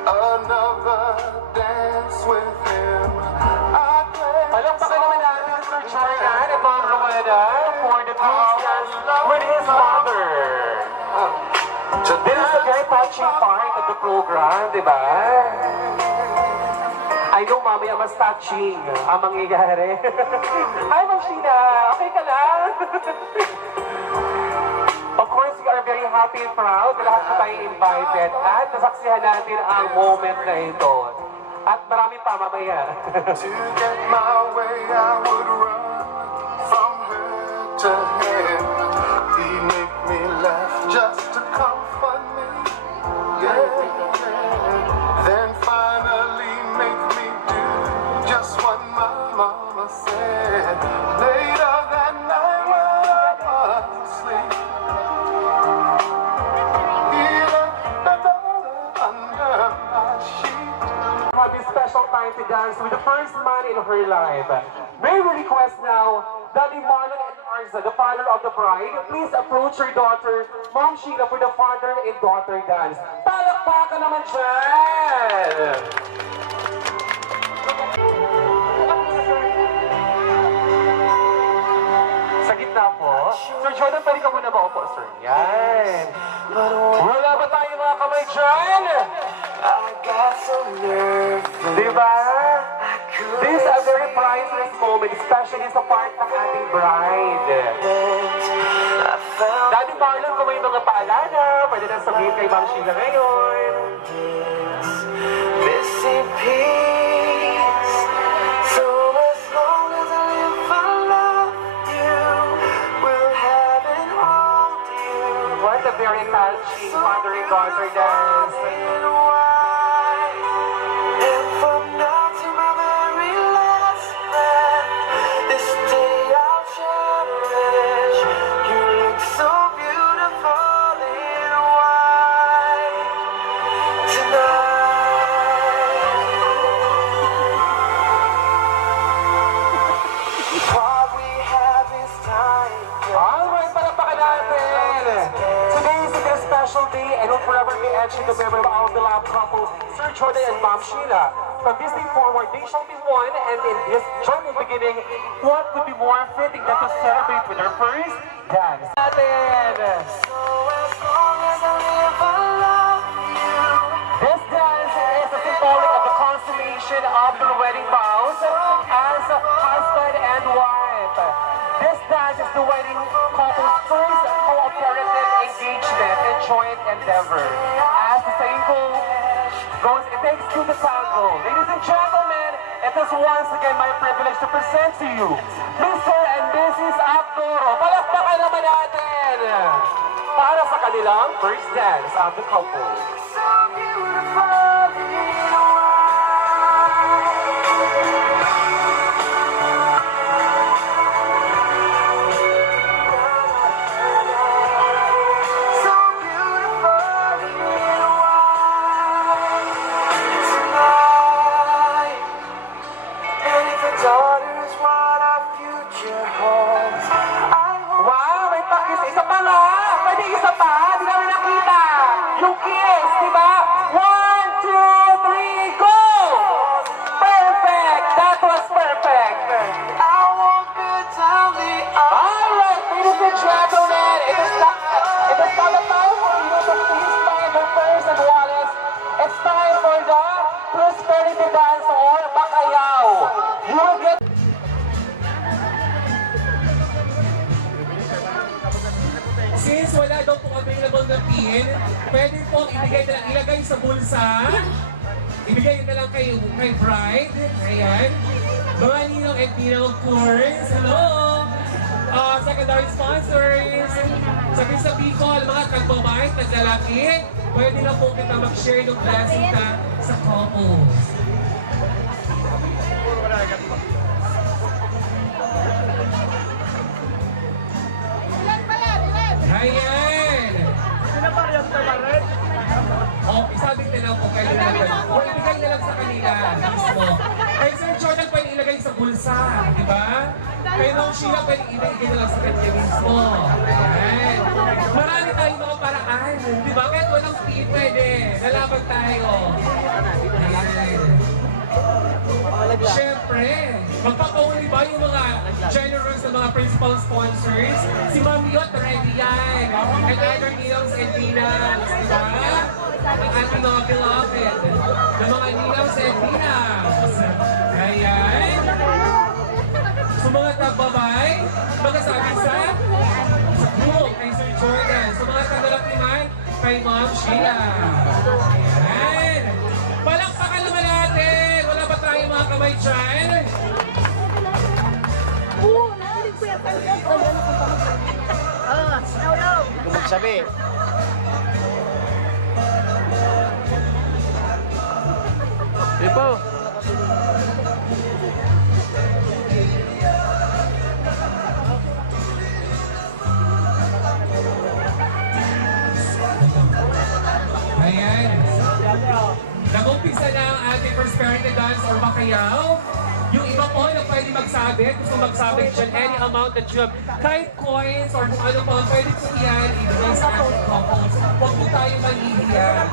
another dance with him, I'd Palakpakan naman natin Sir Jordan at Ma'am Rowena for the cruise dance with his mother. So this is a very touching part of the program, di ba? I know mamaya mas touching ang mangyayari. Hi, Ma'am Sheena! Okay ka lang? Of course, we are very happy and proud na lahat po tayo invited at nasaksihan natin ang moment na ito. At marami pa mamaya. To get my way, I would run from her to him. He make me laugh just to comfort me. Yeah. Then finally make me do just what my mama said. Later that night when I was asleep, he left the dollar under my sheet. Have a special time to dance with the first man in her life. May we request now Daddy Marlon and Arza, the father of the bride, please approach your daughter, Ma'am Sheila, for the father and daughter dance. Palakpakan naman dyan! Sa gitna po. Sir Jordan, pwede ka muna ba po, sir? Yan. Wala ba tayo mga kamay dyan? Diba? This is a very priceless moment, especially sa part ng ating bride. Daddy Marlon, kung may mga paalala, pwede na sabihin kay Ma'am Sheila ngayon. Missing peace. So as long as I live, I love you. Will have and hold you. What a very touching father and daughter dance. And from now to my very last breath, this day I'll cherish. You look so beautiful in white tonight. What we have is time. Alright, palakpakan natin! Today is a very special day and will forever be etched in the memory of our beloved couple, Sir Jordan and Ma'am Sheila. From this day forward, they shall be one, and in this journey beginning, what could be more fitting than to celebrate with their first dance? Natin! So as long as I live, I love you. This dance is a symbolic of the consummation of their wedding vows as a husband and wife. This dance is the wedding couple's first cooperative engagement and joint endeavor. As the saying goes, it takes two to tango. Ladies and gentlemen, it is once again my privilege to present to you Mr. and Mrs. Abdoro. Palakpakan naman natin para sa kanilang first dance of the couple. So beautiful in white. So beautiful in white tonight. And if a daughter is what our future holds, I hope. Wow, may pakis. Isa pa nga. Pwede isa pa. Di namin nakita. Yung kiss, di ba? 1, 2, 3, go! Perfect! That was perfect. I won't go down the aisle. Alright, ladies and gentlemen, it is not the time for you to please find your purse and wallets. It's time for the prosperity dance or bakayaw. You will get Since wala daw po available na pin, pwede po ilagay sa bulsa. Ibigay na lang kay bride. Ayan. Mga ninong and ninang, of course. Hello! Secondary sponsors. Sabi sa Bicol, mga kagbabait, naglalaki, pwede na po kita mag-share ng blessing ka sa couples. Ayan! Oh, isabing na lang po kayo nila. O ibigay na lang sa kanila mismo. Kay Sir Jordan pwede ilagay sa bulsa, di ba? Kay Ma'am Sheila pwede ilagay na lang sa kanya mismo. Ayan. Marami tayong mga paraan, di ba? Kahit walang fee, pwede. Nalaban tayo. Ayan. Siyempre, magpapahuli ba yung mga generous na mga principal sponsors? Si Ma'am Yot, ready yan. And other Nilaws and Ninas, di ba? Ang ating mga beloved na mga Nilaws and Ninas. Ayan. Sa mga tagbabay, magkasabi sa group kay Sir Jordan. Sa mga tagalak naman, kay Ma'am Sheila. Ayan. Palakpakan naman natin. Wala ba tayong mga kamay dyan? Hindi ko magsabi. Ipo. Ayan. Nag-umpisa na ang ating prosperity dance or bakayaw. Yung iba po na pwede magsabi, gusto magsabi dyan, any amount that you have, kahit coins or kung ano pa, pwede po yan, ibigay sa ating couples. Huwag po tayo mahihiya.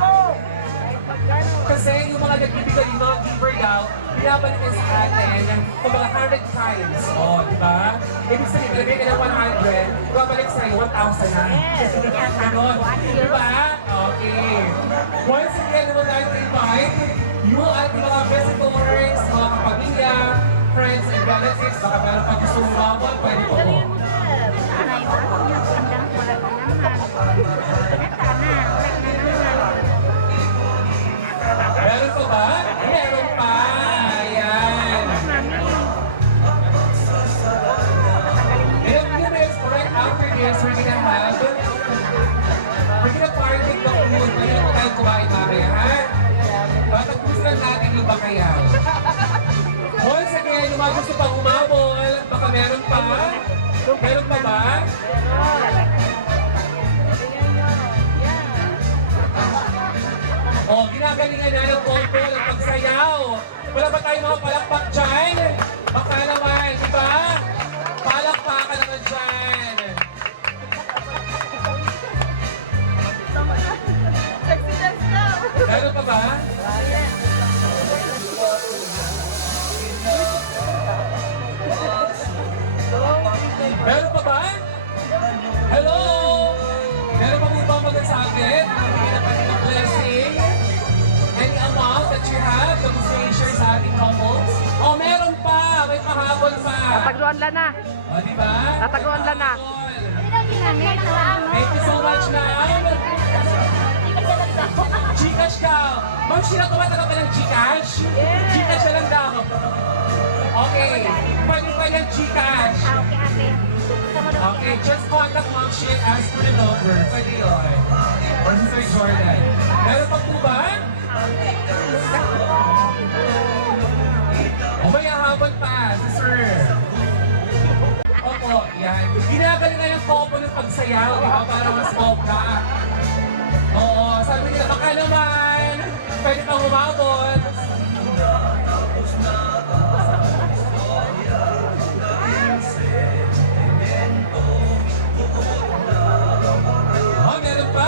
Kasi yung mga nagbibigay, yung mga giver daw, binabalik yan sa atin kung mga 100 times. O, di ba? Ibig sabihin, ilagay ka ng 100, babalik sa'yo, 1,000 na. Ganon. Di ba? Okay. Once again, naman tayo invite yung ating mga visitors, mga kapamilya, friends and relatives, baka meron pa gusto umabot, pwede po po. Meron pa ba? Meron pa! Ayan! In a few minutes, right after this, we're gonna party the food. Pwede na po tayo kumain mamaya, ha? Patagpusan natin yung bakayaw. Once again, yung mga gusto pang umabol, baka meron pa? Meron pa ba? O, ginagalingan na ng konto ng pagsayaw. Wala ba tayong mga palakpak dyan? Baka naman, di ba? Palakpakan naman dyan. Meron pa ba? Meron pa ba? Hello? Meron pa ba magsasabi? Bigyan ng kanilang blessing? Any amount that you have na gusto i-share sa ating couples? Oh, meron pa! May pahabol pa! Tatagluan lang na. O, di ba? Tatagluan lang na. Thank you so much, ma'am! Gcash ka! Ma'am, sila tumataga pa ng Gcash? Gcash na lang daw. Okay. Pwede pa yung Gcash. Okay, just contact Ma'am Sheila, ask for the number. Pwede yun. Or si Sir Jordan. Meron pa po ba? O may habol pa, si Sir. Opo, yan. Ginagaling na yung couple ng pagsayaw, di ba? Para mas bongga. Oo, sabi nila, baka naman, pwede pang umabot. Oh, meron pa.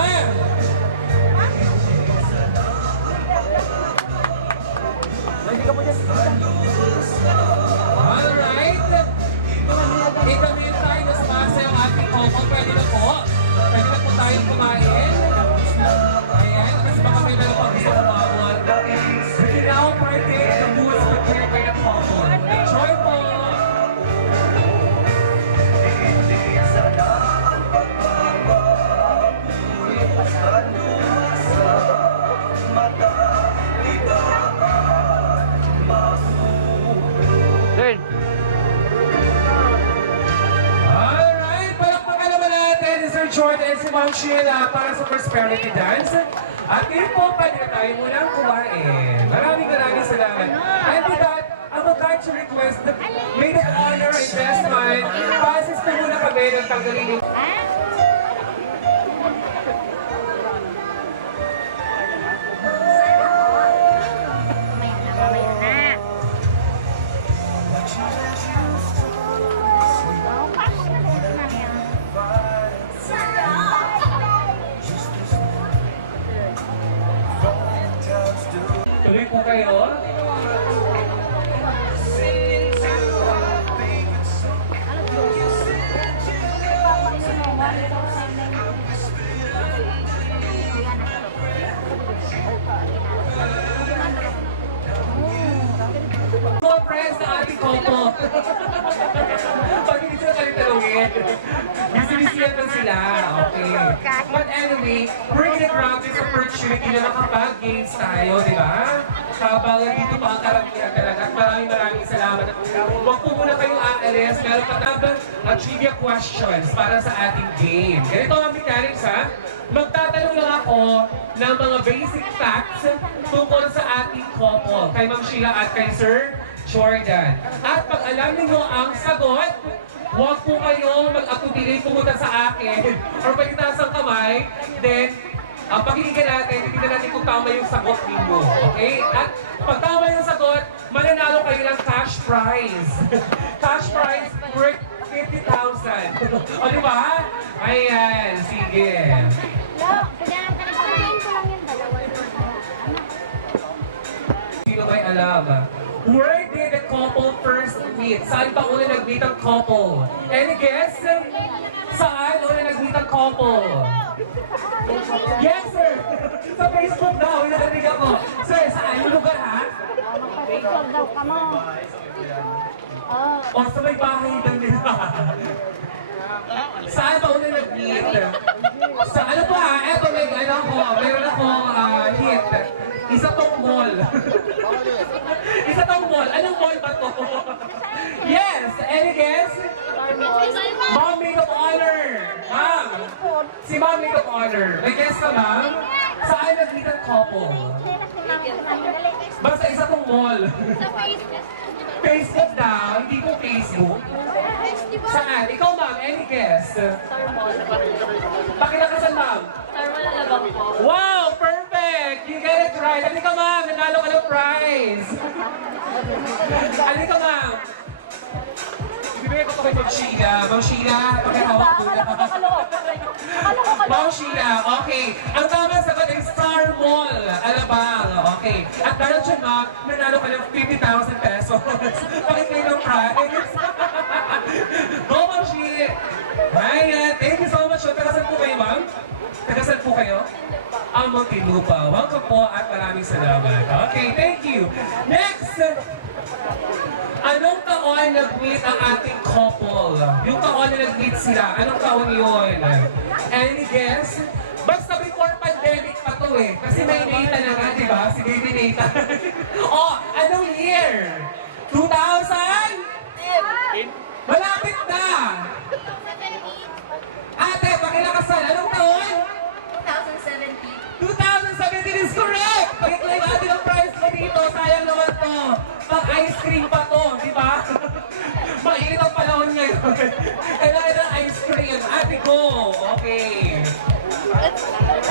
Alright. Ito na yung tayo na sumasayaw ating couple. Pwede na po. Pwede na po tayong kumain. Sheila para sa Prosperity Dance. At ngayon po, pwede na tayo munang kumain. Maraming salamat. And with that, I would like to request the maid of honor and best man. Pasis na muna kami ng tanggalin yung... Tuloy po kayo. Mga friends na ating kopo. Pag hindi sila kayo talungin. Busy-busy sila. Okay. But anyway, we're gonna grab this opportunity na makapag-games tayo, di ba? Habang dito pa ang karamihan talaga. At maraming salamat. Huwag po muna kayong aalis. Meron pa tabang trivia questions para sa ating game. Ganito ang mechanics, ha? Magtatanong lang ako ng mga basic facts tungkol sa ating couple. Kay Ma'am Sheila at kay Sir Jordan. At pag alam niyo ang sagot, huwag po kayo mag-atubili pumunta sa akin or palitaas ang kamay, then pakinggan natin, titignan natin kung tama yung sagot ninyo. Okay? At pag tama yung sagot, mananalo kayo ng cash prize. Cash prize worth 50,000. O diba? Ayan, sige. Sino may alam? Where did the couple first meet? Saan pa una nag-meet ang couple? Any guess? Saan una nag-meet ang couple? Yes, sir! Sa Facebook daw, narinig ako. Sir, saan? Yung lugar, ha? Facebook daw ka mo. O sa may bahay lang nila. Saan pa una nag-meet? Sa ano pa? Eto, meron akong hint. Isa tong mall. Isa tong mall. Anong mall ba to? Yes! Any guess? Mom Maid of Honor! Ma'am! Si Mom Maid of Honor. May guess ka, ma'am? Saan nag-meet ang couple? Basta isa tong mall. Facebook daw, hindi po Facebook. Saan? Ikaw, ma'am, any guess? Pakilakasan, ma'am. Wow, perfect! You get it right. Halika, ma'am, nanalo ka ng prize. Halika, ma'am. Ibibigay ko ito kay Ma'am Sheila. Ma'am Sheila, pakihawak muna. Ma'am Sheila, okay. Ang tamang sagot ay Star Mall, Alabang. Okay. At dahil dyan, ma'am, nanalo ka ng 50,000 pesos. Bakit kayo ng prize? Go, Ma'am Sheila. Ayan, thank you so much. Tagasan po kayo, ma'am? Tagasan po kayo? Ang Muntinlupa. Welcome po at maraming salamat. Okay, thank you. Next! Anong taon nag-meet ang ating couple? Yung taon na nag-meet sila, anong taon yun? Any guess? Basta before pandemic pa to eh. Kasi may Nathan na nga, di ba? Si Baby Nathan. Oh, anong year? 2000? Malapit na! Ate, pakilakasan. Anong taon? 2017 is correct! Pag-claim natin ang prize ko dito, sayang naman to. Pag-ice cream pa to, di ba? Mainit ang panahon ngayon. Kailangan ng ice cream. Ate ko. Okay.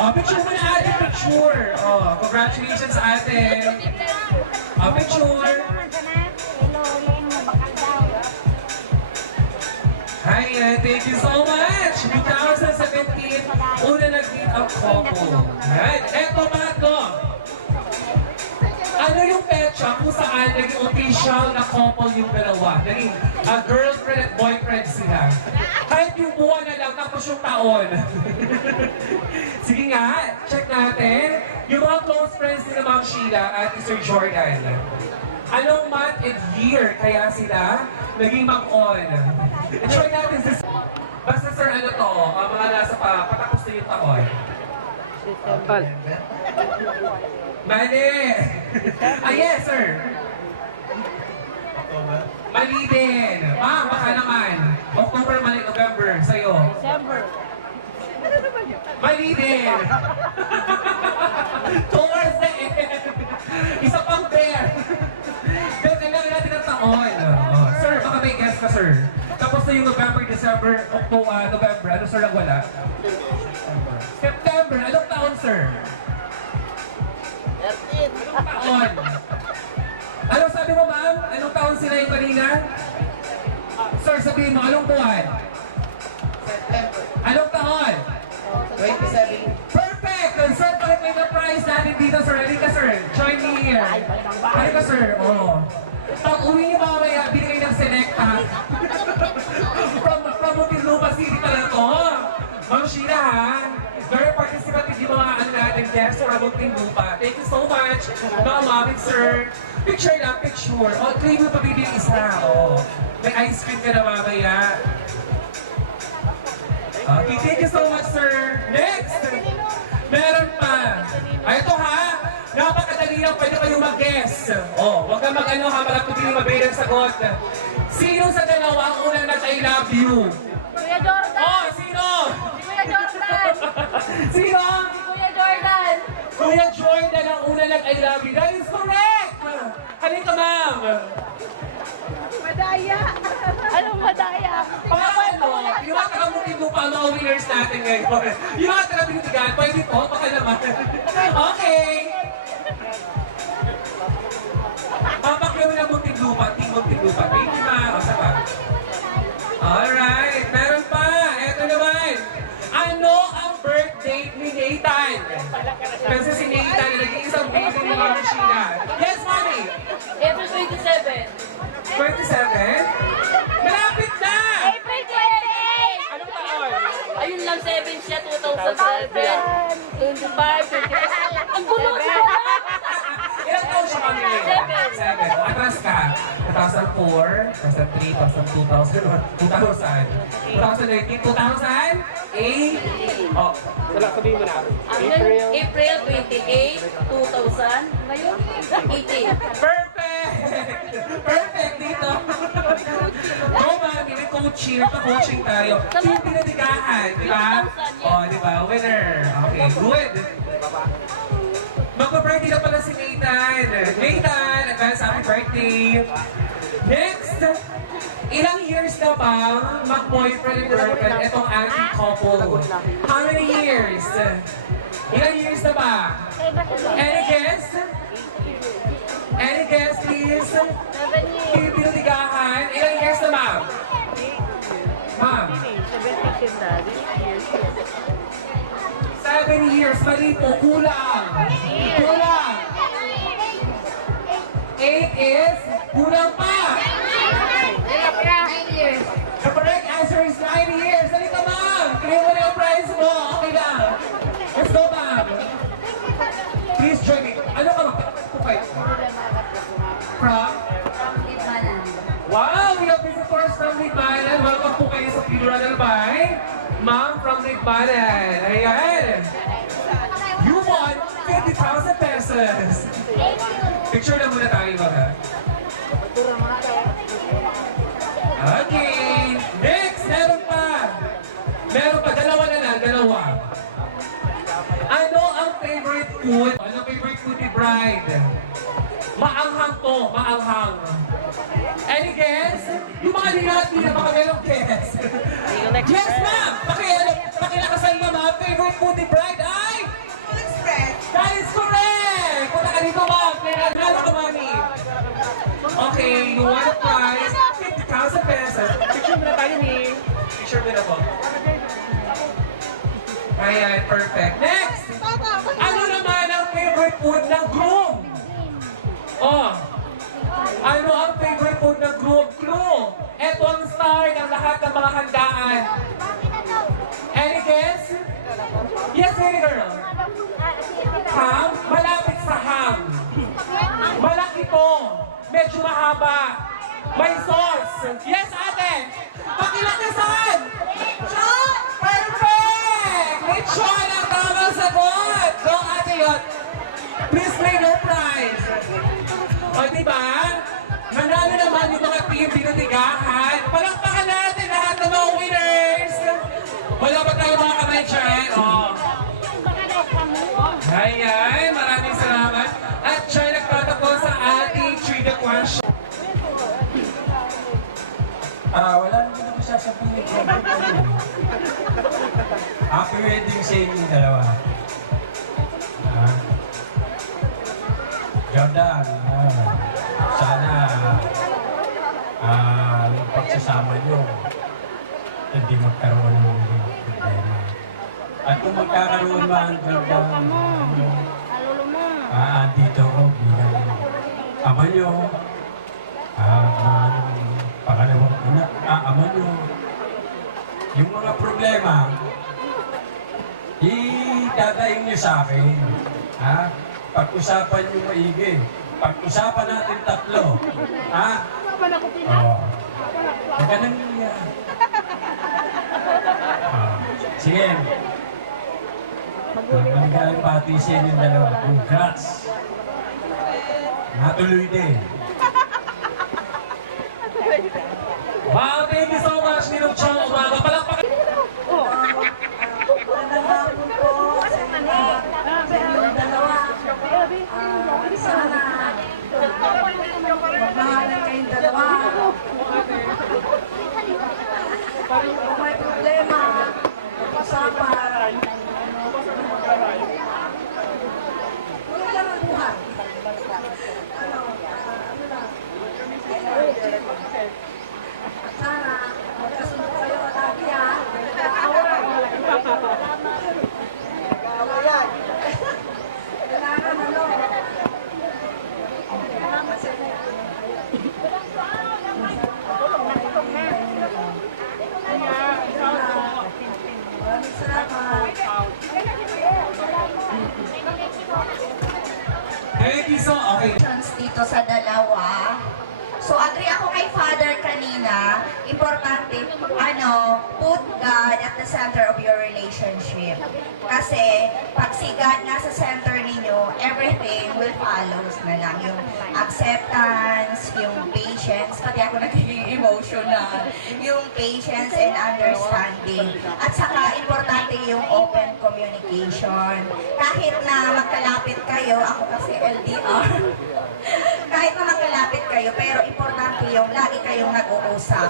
Oh, picture mo na ate, picture. Oh, congratulations ate. Oh, picture. Hi, thank you so much! 2017, una nag-meet ang couple. Right? Eto mga to. Ano yung petsa kung saan naging official na couple yung dalawa? Naging girlfriend at boyfriend sila. Kahit yung buwan na lang, tapos yung taon. Sige nga, check natin. Yung mga close friends ni Ma'am Sheila at Sir Jordan. Anong month and year kaya sila naging mag-on? Try natin si... Basta sir, ano to? Mga nasa patapos na yung taon. Mali! Yes, sir! Mali din! Ma'am, baka naman. October, mali, November. Sa'yo. December. Mali din. Towards the end. Isa pang pair. Pero kailangan natin ng taon. Oh, sir, baka may guess ka, sir. Tapos na yung November, December, November. Ano, sir, ang wala? September. Anong taon, sir? 13. Anong taon? Anong sabi mo, ma'am? Anong taon sila yung kanina? Sir, sabihin mo, anong buwan? September. Anong taon? 27. Perfect! Sir, pag-claim na prize natin dito, sir. Halika, sir. Join me here. Halika, sir. Oo. Pag uwi niyo mamaya, binigay ng Selecta. from Muntinlupa City pala to. Ma'am Sheila, ha? Very participative yung mga ano natin, guests sa Muntinlupa. Thank you so much. Ma'am, sir. Picture lang, picture. O, claim mo pa bibig isa. O. May ice cream ka na mamaya. Okay, thank you so much, sir. Next! Meron pa. Ay, ito ha. Napakadali lang, pwede kayo mag-guess. Oh, huwag ka mag-ano ha, malapit yung mabay ng sagot. Sino sa dalawa ang unang nag-I love you? Kuya Jordan! Oh, sino? Si Kuya Jordan! Sino? Si Kuya Jordan! Kuya Jordan ang unang nag-I love you. That is correct! Halika, ma'am. Madaya! Anong madaya? Paano? Yung mga taga-mutin mo pa mga winners natin ngayon. Yung mga taga-binitigan, pwede po, baka naman. Okay! Papakyaw na Muntinlupa, Team Muntinlupa. Thank you, ma'am. O, sapa. Alright, meron pa. Eto naman. Ano ang birthday ni Nathan? Kasi si Nathan, nag-iisang baby ni Mami Sheila. Yes, Mami! April 27. 27? Malapit na! April 28! Anong taon? Ayun lang, 7 siya, 2007. 25, 26. Ang gulo siya! Ilang taon siya kami ngayon? 7. Atras ka. 2004, 2003, 2000, 2019, 2008. Oh, wala, sabihin mo na. April 28, 2000. Ngayon, 18. Perfect! Perfect dito. Go, mami, may coaching. Pa-coaching tayo. Yung pinadigahan, di ba? Oh, di ba? Winner. Okay, good. Magpa-birthday na pala si Nathan. Nathan, advance happy birthday. Next, ilang years na ba mag-boyfriend and girlfriend itong ating couple? How many years? Ilang years na ba? Any guess? Any guess, please? 7 years. Pinatigahan. Ilang years na, ma'am? Ma'am? 7 years. Mali po. Kulang. Kulang. 8 is kulang pa. 9 years. The correct answer is 9 years. Halika, ma'am. Claim mo na yung prize mo. Okay lang. Let's go, ma'am. Please join me. Ano ka mag-pupay? From? Wow, we have visitors from Ligmanan. Welcome po kayo sa Funeral Albay. Ma'am from Ligmanan. Ayan. You won 50,000 pesos. Picture na muna tayo, mga. Okay. Next, meron pa. Meron pa. Dalawa na lang. Dalawa. Ano ang favorite food? Ano ang favorite food ni Bride? Maanghang to. Maanghang. Any guess? Yung mga dinati na baka merong guess. Yes, ma'am! Pakilakasan mo, ma'am. Favorite food ni Bride ay? That is correct! Punta ka dito, ma'am. Nagano ka, mami. Okay, you want a prize? 50,000 pesos. Picture mo na tayo, ni. Picture mo na po. Ayan, perfect. Next! Ano naman ang favorite food ng groom? Oh, ano ang favorite food ng groom? Clue! Ito ang star ng lahat ng mga handaan. Any guess? Yes, baby girl. Ham? Malapit sa ham. Malaki to. Medyo mahaba. May sauce. Yes, ate. Pakilakasan. Perfect! Lechon ang tamang sagot. Go, ate yun. Please claim your prize. O, diba? Manalo naman yung mga team binutigahan. Palakpakan natin lahat ng mga winners. Wala ba tayo mga kamay dyan? O. Happy wedding sa inyong dalawa. Jordan, sana yung pagsasama nyo hindi magkaroon ng problema. At kung magkakaroon man, Jordan, dito ko bilang ama nyo, pangalawang ama nyo, yung mga problema, idadaing nyo sa akin. Pag-usapan nyo maigi. Pag-usapan natin tatlo. Oo. Huwag ka nang iyan. Sige. Magandang pati sa inyong dalawa. Congrats. Natuloy din. Wow, thank you so much, Ninong Chong. Umaga, palakpakan. Magandang hapon po sa inyong dalawa. Sana magmahalan kayong dalawa. Kung may problema, pag-usapan. Wala lang ang buhay. Sana magkasundo kayo lagi Kailangan Thank you so much. Dito sa dalawa. So, agree ako kay Father kanina, importante, put God at the center of your relationship. Kasi, pag si God nasa center ninyo, everything will follow na lang. Yung acceptance, yung patience, pati ako nagiging emotional, yung patience and understanding. At saka, importante yung open communication. Kahit na magkalapit kayo, ako kasi LDR, kahit na magkalapit kayo, pero importante yung lagi kayong nag-uusap.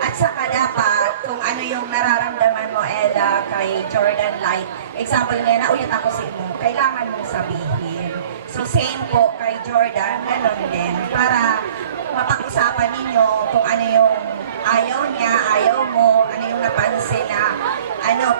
At saka dapat, kung ano yung nararamdaman mo, Ella, kay Jordan Light, example nga, nauyat ako sa mo, kailangan mong sabihin. So same po kay Jordan, ganun din, para mapag-usapan ninyo kung ano yung ayaw niya, ayaw mo, ano yung napansin na,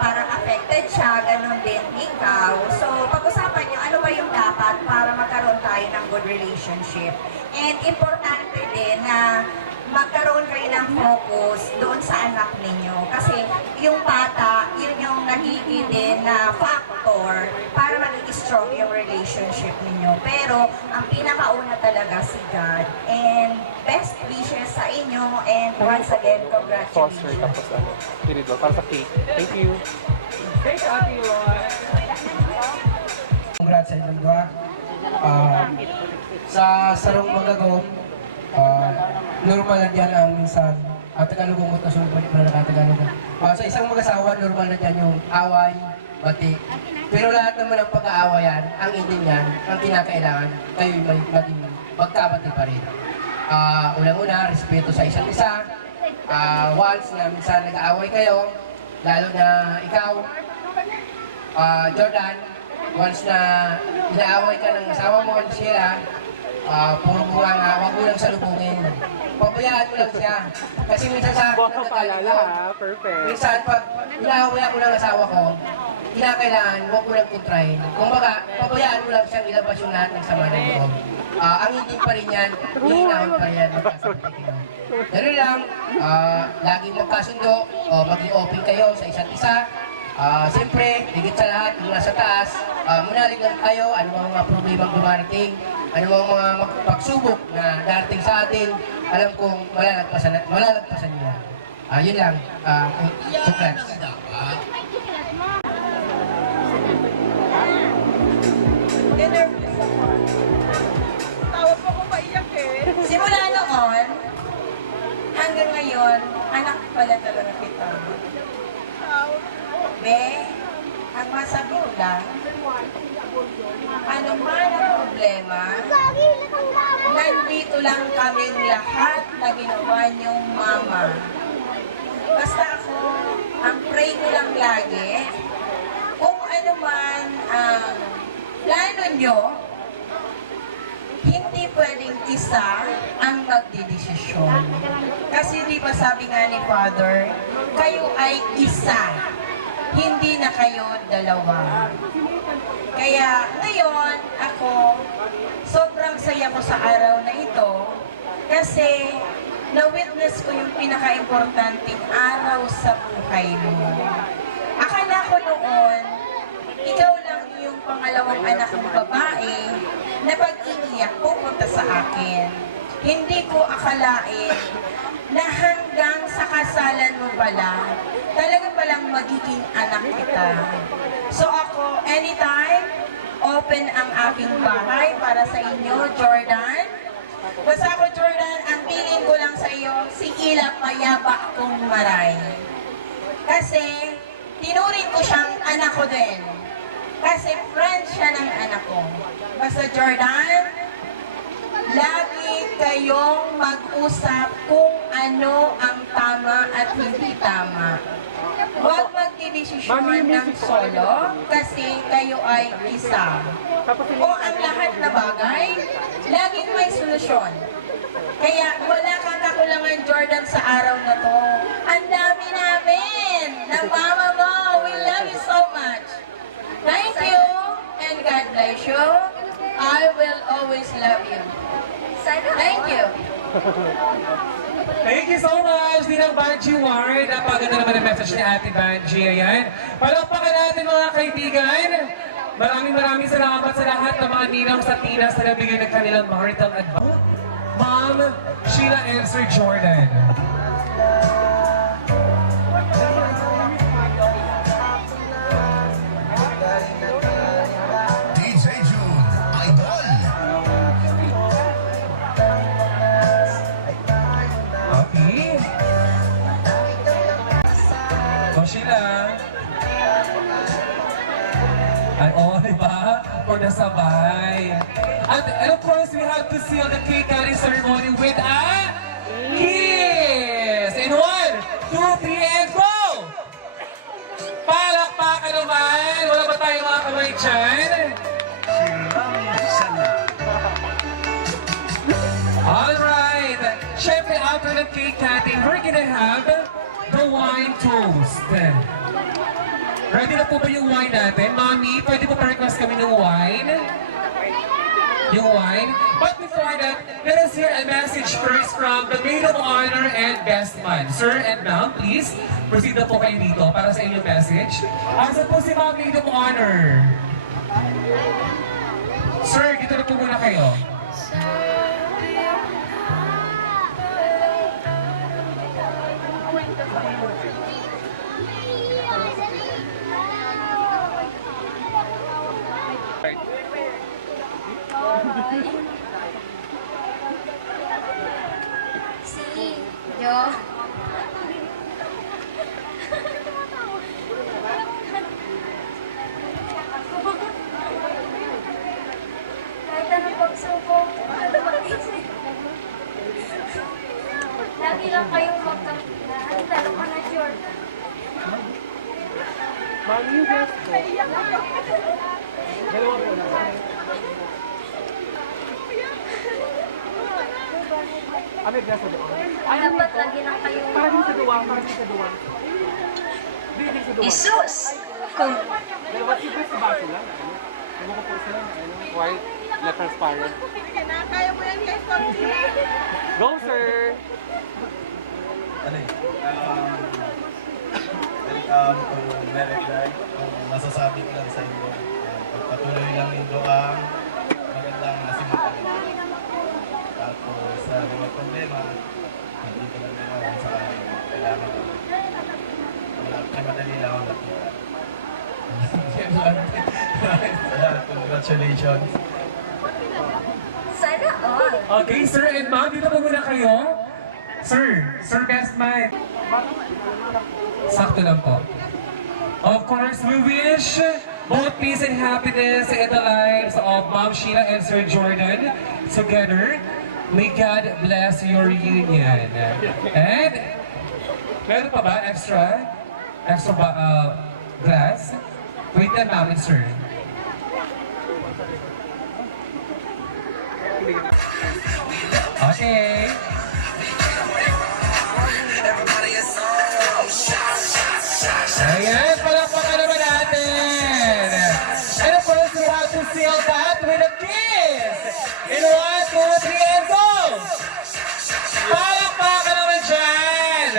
parang affected siya, ganun din ikaw. So, pag-usapan nyo, ano ba yung dapat para magkaroon tayo ng good relationship. And importante din na magkaroon kayo ng focus doon sa anak ninyo. Kasi yung bata, yun yung nagiging din na factor para magiging strong yung relationship ninyo. Pero ang pinakauna talaga si God. And best wishes sa inyo. And once again, congratulations. Para sa cake. Thank you. Thanks, Ate Roy. Congrats sa inyong dua. Sa sarong magagom, normal na dyan ang minsan Tagalogong at nasulpan na nakatagalogan. Sa isang mag-asawa, normal na dyan yung away, bati. Pero lahat naman ng pag-aawayan, ang hindi niyan, ang kinakailangan, kayo maging magkabati pa rin. Unang-una, respeto sa isa't isa. Once na minsan nag-aaway kayo, lalo na ikaw, Jordan, once na inaaway ka ng asawa mo, sila, puro bunga nga, huwag mo lang salubungin. Pabayaan mo lang siya. Kasi minsan sa akin nagkakalimutan. Minsan pag inaaway ako ng asawa ko, kinakailangan, huwag mo lang kontrahin. Kung baga, pabayaan mo lang siyang ilabas yung lahat ng sama ng loob. Ang hindi pa rin yan, hihinahon pa yan. Ganun lang, laging magkasundo, maging open kayo sa isa't isa. Siyempre, higit sa lahat, yung nasa taas, manalig lang tayo, ano mga problemang dumarating, ano mga pagsubok na darating sa atin, alam kong malalagpasan nila. Yun lang, congrats. Simula noon, hanggang ngayon, anak pala talaga kita. Be, ang masabi ko lang, ano man ang problema, nandito lang kaming lahat na ginawa niyong mama. basta ako, ang pray ko lang lagi, kung ano man ang plano nyo, hindi pwedeng isa ang magdidesisyon. Kasi di ba sabi nga ni Father, kayo ay isa, hindi na kayo dalawa. Kaya ngayon, ako, sobrang saya ko sa araw na ito kasi na-witness ko yung pinaka-importanting araw sa buhay mo. Akala ko noon, ikaw lang yung pangalawang anak ng babae na pag-iiyak pupunta sa akin. Hindi ko akalain na hanggang sa kasalan mo pala, talaga palang magiging anak kita. So ako, anytime, open ang aking bahay para sa inyo, Jordan. Basta ako, Jordan, ang tingin ko lang sa iyo, si Ila Payapa akong maray. Kasi, tinurin ko siyang anak ko din. Kasi friend siya ng anak ko. Basta Jordan, lagi kayong mag-usap kung ano ang tama at hindi tama. Huwag magdidesisyon ng solo kasi kayo ay isa. O ang lahat na bagay, laging may solusyon. Kaya wala kang kakulangan, Jordan, sa araw na to. Ang dami namin ng mama mo. We love you so much. Thank you and God bless you. I will always love you. Thank you. Thank you so much, Ninang Banji Ward. Napaganda naman ang message ni Ate Banji. Ayan. Palakpakan natin mga kaibigan. Maraming salamat sa lahat ng mga ninang sa Pinas na nabigay ng kanilang marital advice. Ma'am Sheila and Sir Jordan. DJ June, Idol. Okay. O Sheila. Ay, diba? O nasabay. And of course, we have to seal the cake cutting ceremony with a kiss! In 1, 2, 3, and go! Palakpakan naman! Wala ba tayong mga kamay dyan? Alright! Siyempre, after the cake cutting, we're gonna have the wine toast. Ready na po ba yung wine natin? Mommy, pwede po pa-request kami ng wine? Yung wine? But before that, let us hear a message first from the Maid of Honor and Best Man. Sir and Ma'am, please, proceed na po kayo dito para sa inyong message. Asa po si Ma'am Maid of Honor? Sir, dito na po muna kayo. Si Yo. Kahit anong pagsubok, ano mag-isip. Lagi lang kayong magkakita. Ang talo ka na, Jordan. Mami, yung best ko. Dalawa po na. Ano yung best ko doon? Dapat lagi lang kayong... Parang sa duwang, Isus! Kung... Dalawa si best sa baso lang. Ano ko po sila? White na transparent. Kaya mo yan guys, Go, sir! Ano kung meron guys, masasabi ko lang sa inyo, pagpatuloy lang yung doang magandang nasimulan. Tapos sa mga problema, hindi ko lang nila sa kailangan ko. Madali lang ang nakita. Congratulations. Sana all. Okay, sir and ma'am, dito po muna kayo. Sir Best Man. Sakto lang po. Of course, we wish both peace and happiness in the lives of Ma'am Sheila and Sir Jordan together. May God bless your union. And Meron pa ba? Extra? Extra ba, glass? Wait lang namin, sir. Okay. Ayan, palakpakan naman natin. And of course, we have to seal that with a kiss. In 1, 2, 3, and go! Palakpakan naman dyan.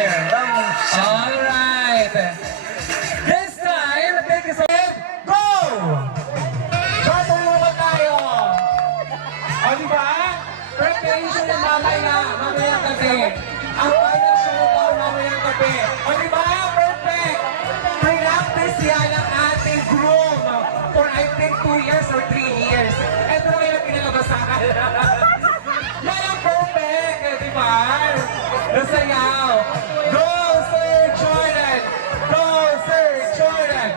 Alright. This time, take a step. Go! Patulungan tayo. O, diba? Preparation ng mamayang gabi. Ang final showdown mamayang gabi. O, diba? Perfect! Practice yan ang ating groom for I think 2 years or 3 years. Ito na yung pinalabas sa akin. Yan ang perfect! Eh, diba? Nasayaw. Go, Sir Jordan! Go, Sir Jordan!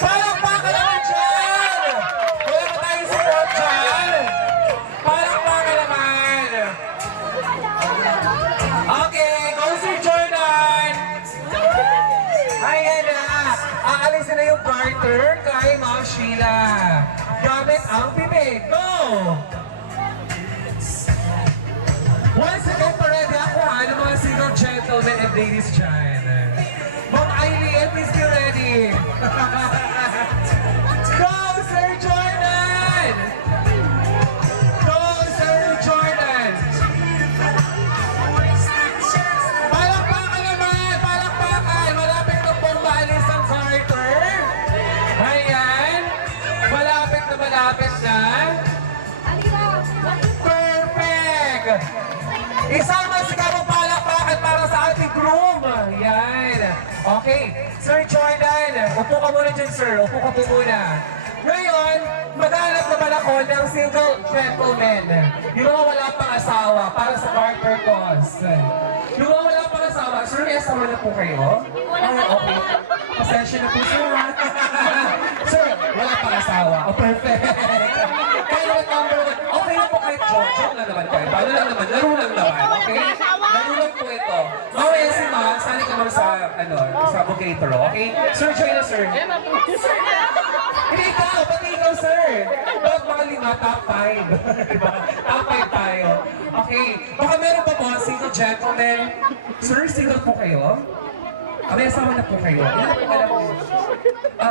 Palakpakan naman dyan! Wala pa tayong support dyan! Palakpakan naman! Okay, go Sir Jordan! Ayan na! Aalisin na yung garter kay Ma'am Sheila. Gamit ang bibig. Go! Once again, ready ako ng mga single gentlemen and ladies dyan. Ma'am Eileen, please be ready. Go, Sir Jordan! Go, Sir Jordan! Palakpakan naman! Palakpakan! Malapit na pong maalis ang garter. Ayan. Malapit na. Perfect! Isama si Kamang palakpakan para sa ating groom. Yan. Okay. Sir Jordan, upo ka muna dyan, sir. Upo ka po muna. Ngayon, maghanap naman ako ng single gentleman. Yung mga wala pang asawa para sa garter cause. Yung mga wala pang asawa, sir, may asawa na po kayo? Okay. Pasensya na po, sir. Sir, wala pang asawa. Oh, perfect. Kaya number 1. Okay na po kahit joke na naman kayo. Laro lang naman. Okay? Laro lang po ito. Mamaya si Ma, sali ka naman sa vocator, okay? Sir, join na, sir. Hindi ikaw, pati ikaw, sir. Bakit mga 5, top 5? Diba? Top 5 tayo. Okay. Baka meron pa po, single gentleman. Sir, single po kayo? May asawa na po kayo. Ilan po alam mo?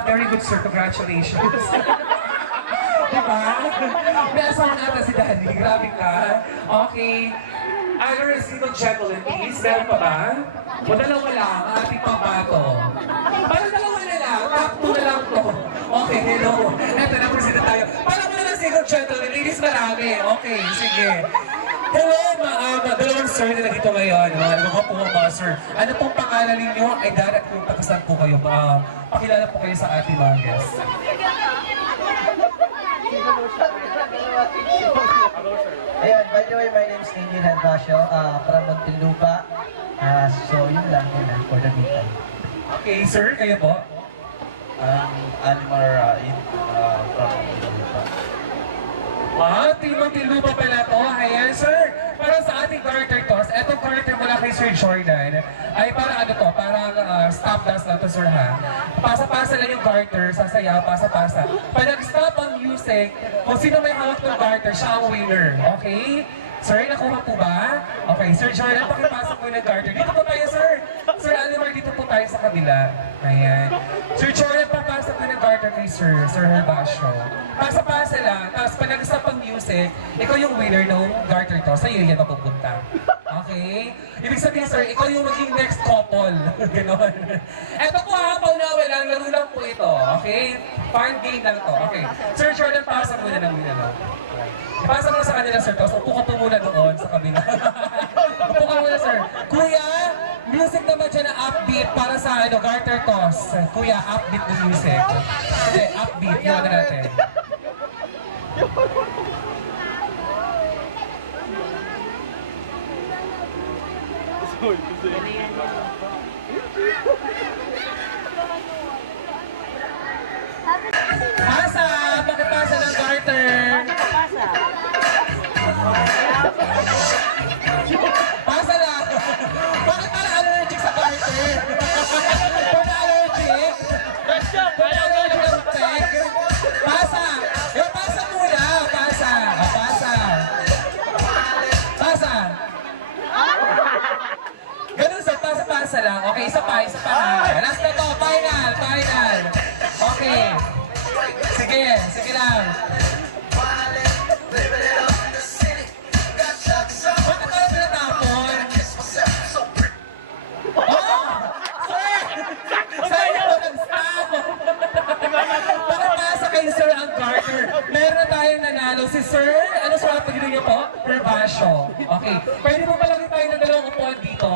Very good, sir. Congratulations. Diba? May asawa natin si Daddy. Grabe ka. Okay. Either a single gentleman, please. Meron pa ba? O dalawa lang, ating pambato. Parang dalawa na lang. Top 2 na lang to. Okay, hello. Eto na, presenta tayo. Parang mo na lang single gentleman. Ladies, marami. Okay, sige. Hello, dalawang sir na nandito ngayon. Mga po mga sir. Ano pong pangalan ninyo? Ay darat kung tagasan po kayo. Pakilala po kayo sa ating mga guests. Ayan, by the way, my name is Angel Herbacio, from Muntinlupa. So, yun lang for the meantime. Okay, sir, kayo po? Animar from Muntinlupa. Tinlupa pala to. Ayan, sir. Para sa ating garter toss, etong garter mula kay Sir Jordan, ay para ano to, parang stop dance na to, sir, ha? Pasa-pasa lang yung garter, sasayaw, pasa-pasa. Pag nag-stop ang music, kung sino may hawak ng garter, siya ang winner. Okay? Sir, nakuha po ba? Okay, Sir Jordan, pakipasok mo yung garter. Dito po tayo, sir. Sir Alimar, dito po tayo sa kabila. Ayan. Sir Jordan, papasok mo yung garter kay Sir Herbacio. Pasa-pasa lang. Tapos pag nag-stop ang music, ikaw yung winner ng garter to. Sa'yo yan mapupunta. Okay? Ibig sabihin, sir, ikaw yung maging next couple. Ganon. Eto po ha, paunawa lang. Laro lang po ito. Okay? Fun game lang to. Okay. Sir Jordan, pasok mo na ng winner. Ipasa mo sa kanila, sir. Tapos upo ka po muna doon sa kabila. Upo ka muna, sir. Kuya, music naman dyan na upbeat para sa garter toss. Kuya, upbeat the music. Hindi, upbeat. Yung na natin. Pasa! Pakipasa ng garter! Pasa lang! Bakit parang allergic sa garter? nanalo si Sir. Ano sa pagdito niyo po? Pervasio. Okay. Pwede po palagi tayo ng dalawang upuan dito.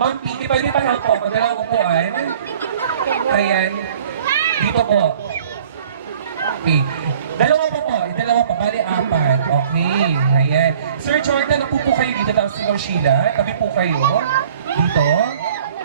Ma'am Piki, pwede pa help po. Dalawang upuan. Ayan. Dito po. Okay. Dalawa po. Dalawa pa. Bali, apat. Okay. Ayan. Sir Jordan, upo po kayo dito. Tapos si Ma'am Sheila. Tabi po kayo. Dito.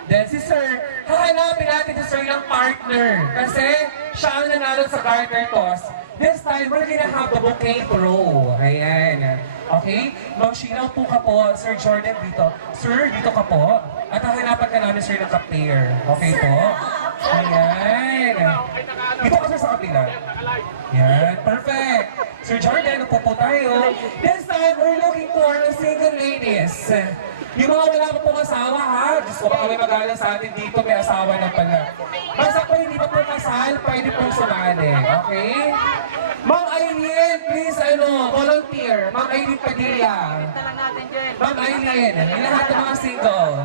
Then si Sir, hahanapin natin si Sir ng partner. Kasi siya ang nanalo sa garter toss. This time, we're gonna have the bouquet throw. Ayan. Okay? Ma'am Sheila, upo ka po. Sir Jordan, dito. Sir, dito ka po. At hahanapan ka namin, Sir, ng ka-pair. Okay po? Ayan. Dito ka, Sir, sa kapila. Yan. Perfect. Sir Jordan, upo po tayo. This time, we're looking for the single ladies. Yung mga wala pa pong asawa, ha? Diyos ko, baka may mag-aaral sa atin dito, may asawa na pala. Basta po hindi pa po kasal, pwede pong sumali. Okay? Ma'am Aileen, please, volunteer. Ma'am Aileen Padilla. Ma'am Aileen, yung lahat ng mga single.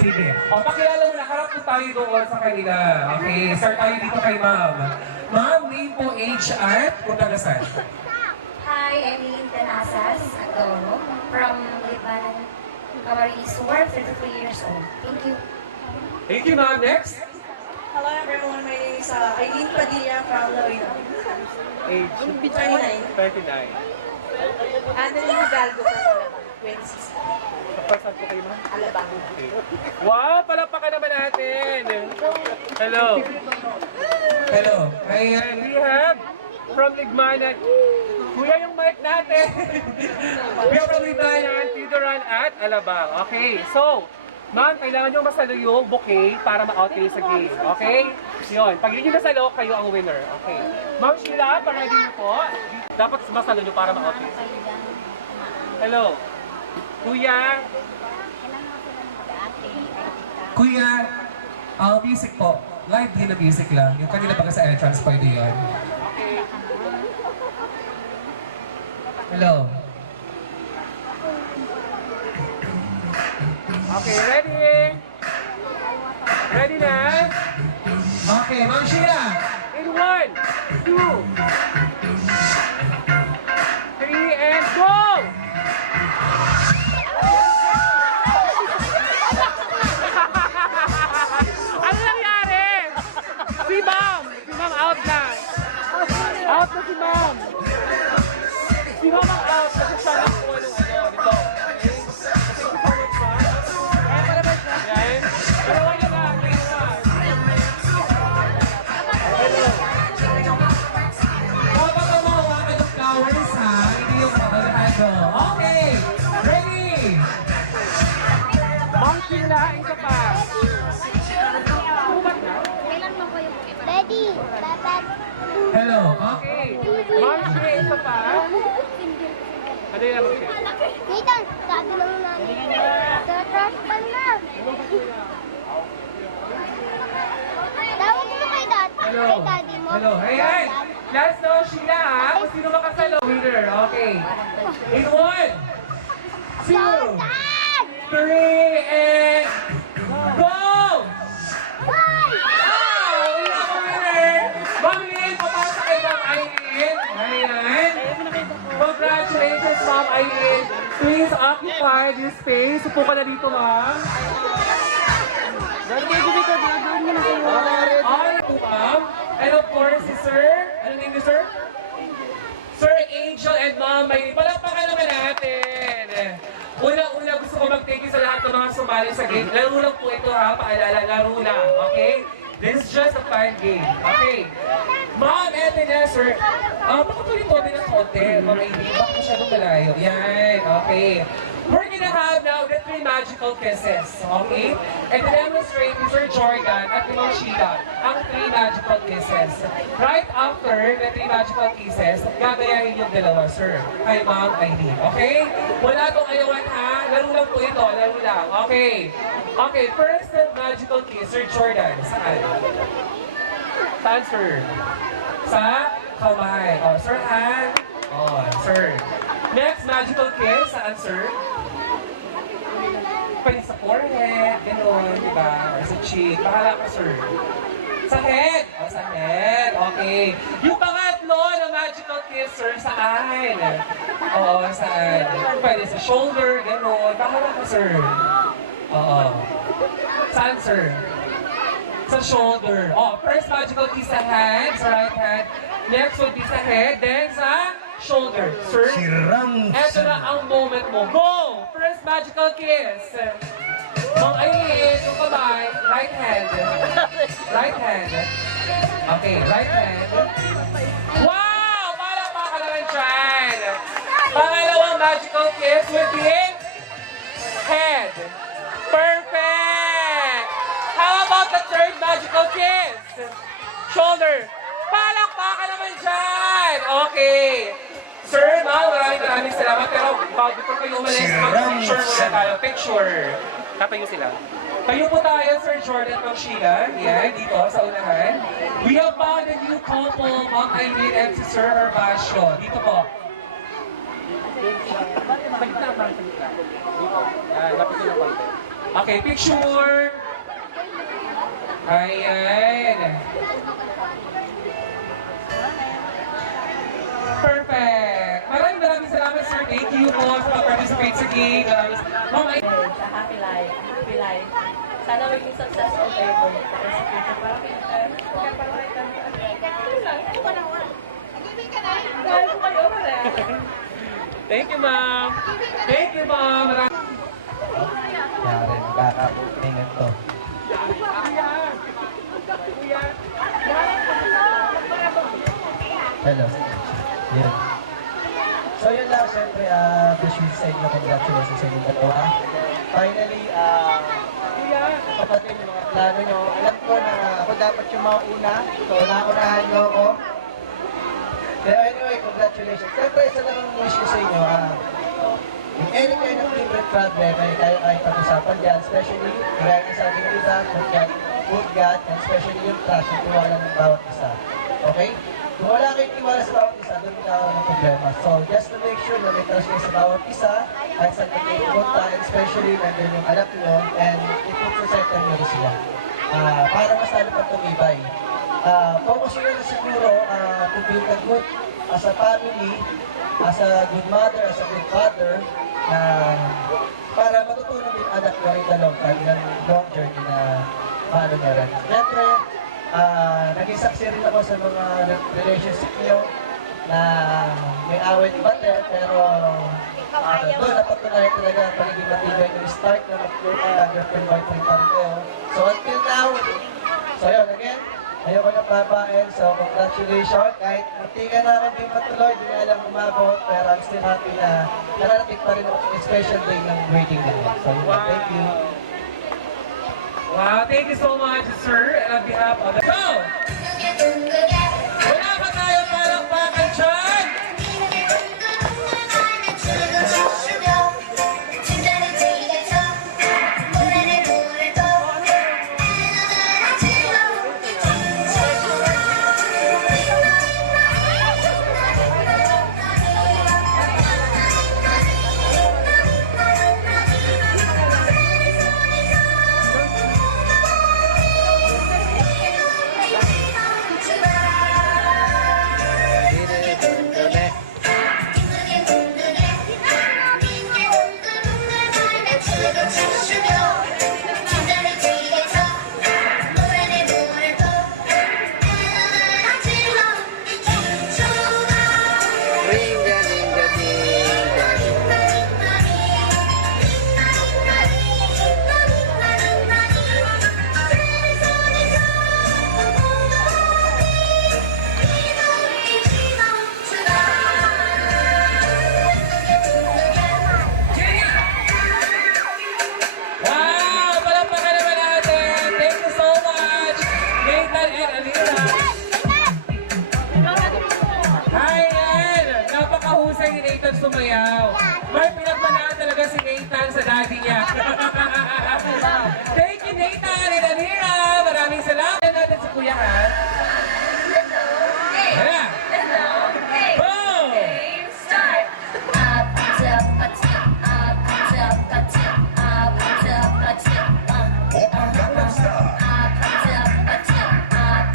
Sige. O, pakilala mo na, harap po tayo doon sa kanila. Okay, start tayo dito kay Ma'am. Ma'am, name po, age at kung taga-saan. Hi, Eileen Tenasas, Agoro, from Liban, Camarines Sur, 33 years old. Thank you. Thank you, Ma'am. Next. Hello everyone, my name is Eileen Padilla from Loino. Age? 29. 39. Annalyn Hidalgo from Alabang, 26. Kapasal po kayo, Ma'am? Alabang. Okay. Wow, palakpakan naman natin. Hello. Hello. Ayan, we have from Ligmanan. Kuya yung mic natin. We have from Ligmanan, Tidoran at Alabang. Okay, so, Ma'am, kailangan nyo masalo yung bouquet para ma-out kayo sa game. Okay? Yun. Pag hindi nyo nasalo, kayo ang winner. Okay. Ma'am Sheila, paready nyo po. Dapat masalo nyo para ma-out kayo sa game. Hello. Kuya. Kuya, music po. Live din na music lang. Yung kanina baga sa entrance, pwede yun. Hello. Okay, ready? Ready na? Okay, Ma'am Sheila. In 1, 2, 3, and go! Ano nangyari? Si Ma'am out na. Out na si Ma'am. Si Ma'am ang out kasi siya lang po nito. Okay, ready? Ma'am Sheila, isa pa. Ready? Hello, okay. Ma'am Sheila, isa pa. Ano yung Ma'am Sheila? Nathan, sabi lang namin. Tatrash ka na. Tawag mo kay Hello. daddy mo. Hello. Ayan. Last na Sheila, ha? Kung sino makasalo. Winner. Okay. In 1, 2, 3, and go! We have a winner! Ma'am Lynn, papasok kay Ma'am Aileen. Ayan. Congratulations, Ma'am Aileen. Please occupy this space. Upo ka na dito, Ma'am. Alright, Ma'am. And of course, si Sir. Ano name niyo, Sir? Sir Angel and Ma'am Maylin. Palakpakan naman natin. Una-una gusto ko mag-thank you sa lahat ng mga sumali sa game. Laro lang po ito, ha? Paalala, laro lang. Okay? This is just a fun game. Okay? Ma'am, eto na, Sir. Baka po rin tobe ng konti. Ma'am Maylin, baka masyadong malayo. Yan. Okay. We're gonna have now the 3 magical kisses, okay? And to demonstrate ni Sir Jordan at ni Ma'am Sheila ang 3 magical kisses. Right after the 3 magical kisses, gagayahin yung dalawa, Sir, kay Ma'am Aileen, okay? Wala tong ayawan, ha? Laro lang po ito, laro lang, okay? Okay, first magical kiss, Sir Jordan, saan? Saan, Sir? Sa kamay. Oh, Sir, hand. Oh, Sir. Next magical kiss, saan, Sir? Pwede sa forehead, gano'n, di ba? Or sa cheek. Bahala ka, Sir. Sa head. O, sa head. Okay. Yung pangatlo na magical kiss, sir, saan? Oo, saan? Pwede sa shoulder, gano'n. Bahala ka, sir. Oo. Saan, sir? Sa shoulder. Oh, first magical kiss sa hand, sa right hand. Next would be sa head, then sa shoulder. Sir, eto na ang moment mo. Go! First magical kiss. Mang Aileen, yung kamay, right hand. Right hand. Okay, right hand. Wow! Palakpakan naman dyan. Pangalawang magical kiss would be head. Perfect! How about the third magical kiss? Shoulder. Palakpakan naman dyan! Okay. Sir, ma'am, maraming salamat. Pero bago po kayo umalis, mag-picture muna tayo. Picture. Katayo sila. Kayo po tayo, Sir Jordan Ma'am Sheila. Yan, dito sa unahan. We have found a new couple, Ma'am Aileen and si Sir Herbacio. Dito po. Okay, picture. Ayan. Perfect. Maraming salamat, sir. Thank you po sa pag-participate sa gig. Ma'am, Sa happy life. Happy life. Sana maging successful kayo po. Thank you, ma'am. Thank you, ma'am. Yari, magkakapuningan to. Hello. Yun. So yun lang, syempre, appreciate sa inyo, congratulations sa inyong dalawa. Finally, kapatid yung mga plano nyo. Alam ko na ako dapat yung mauna, so naunahan nyo ako. Pero anyway, congratulations. Siyempre, isa lang ang wish ko sa inyo. If any kind of different problem ay kaya pag-usapan dyan, especially, kaya nga sabi ng iba, good God, and especially yung trust, yung tiwala ng bawat isa. Okay? Kung wala kayong tiwala sa bawat isa, doon ka ng problema. So, just to make sure na may trust kayo sa bawat isa, at sa nagpupunta, and especially nandun yung anak nyo, and iput sa center nyo sila. Para mas lalo pang tumibay. Focus nyo na siguro to build a good as a family, as a good mother, as a good father, para matutunan din anak nyo rin dalawang time ng long journey na paano na rin. Siyempre, naging saksi rin ako sa mga relationship nyo na may awit bater, pero doon napatunayan talaga pagiging matibay yung start na girlfriend-boyfriend pa rin kayo. So until now, so yun, again, ayoko na babae, so congratulations. Kahit munti ka namin din matuloy, di na alam umabot, pero I'm still happy na nakarating pa rin ako yung special day ng wedding nila. So yun, thank you. Wow, thank you so much, sir. And on behalf of the... Go! Wala ba tayo palakpakan dyan? Sumayaw. May pinagmanaan talaga si Nathan sa daddy niya. Thank you, Nathan and Anira. Maraming salamat natin sa kuya, ha? Hala. Go! Start! Up, tip, a tip, up, tip, a tip, up, tip, a tip, up, tip, a tip, up,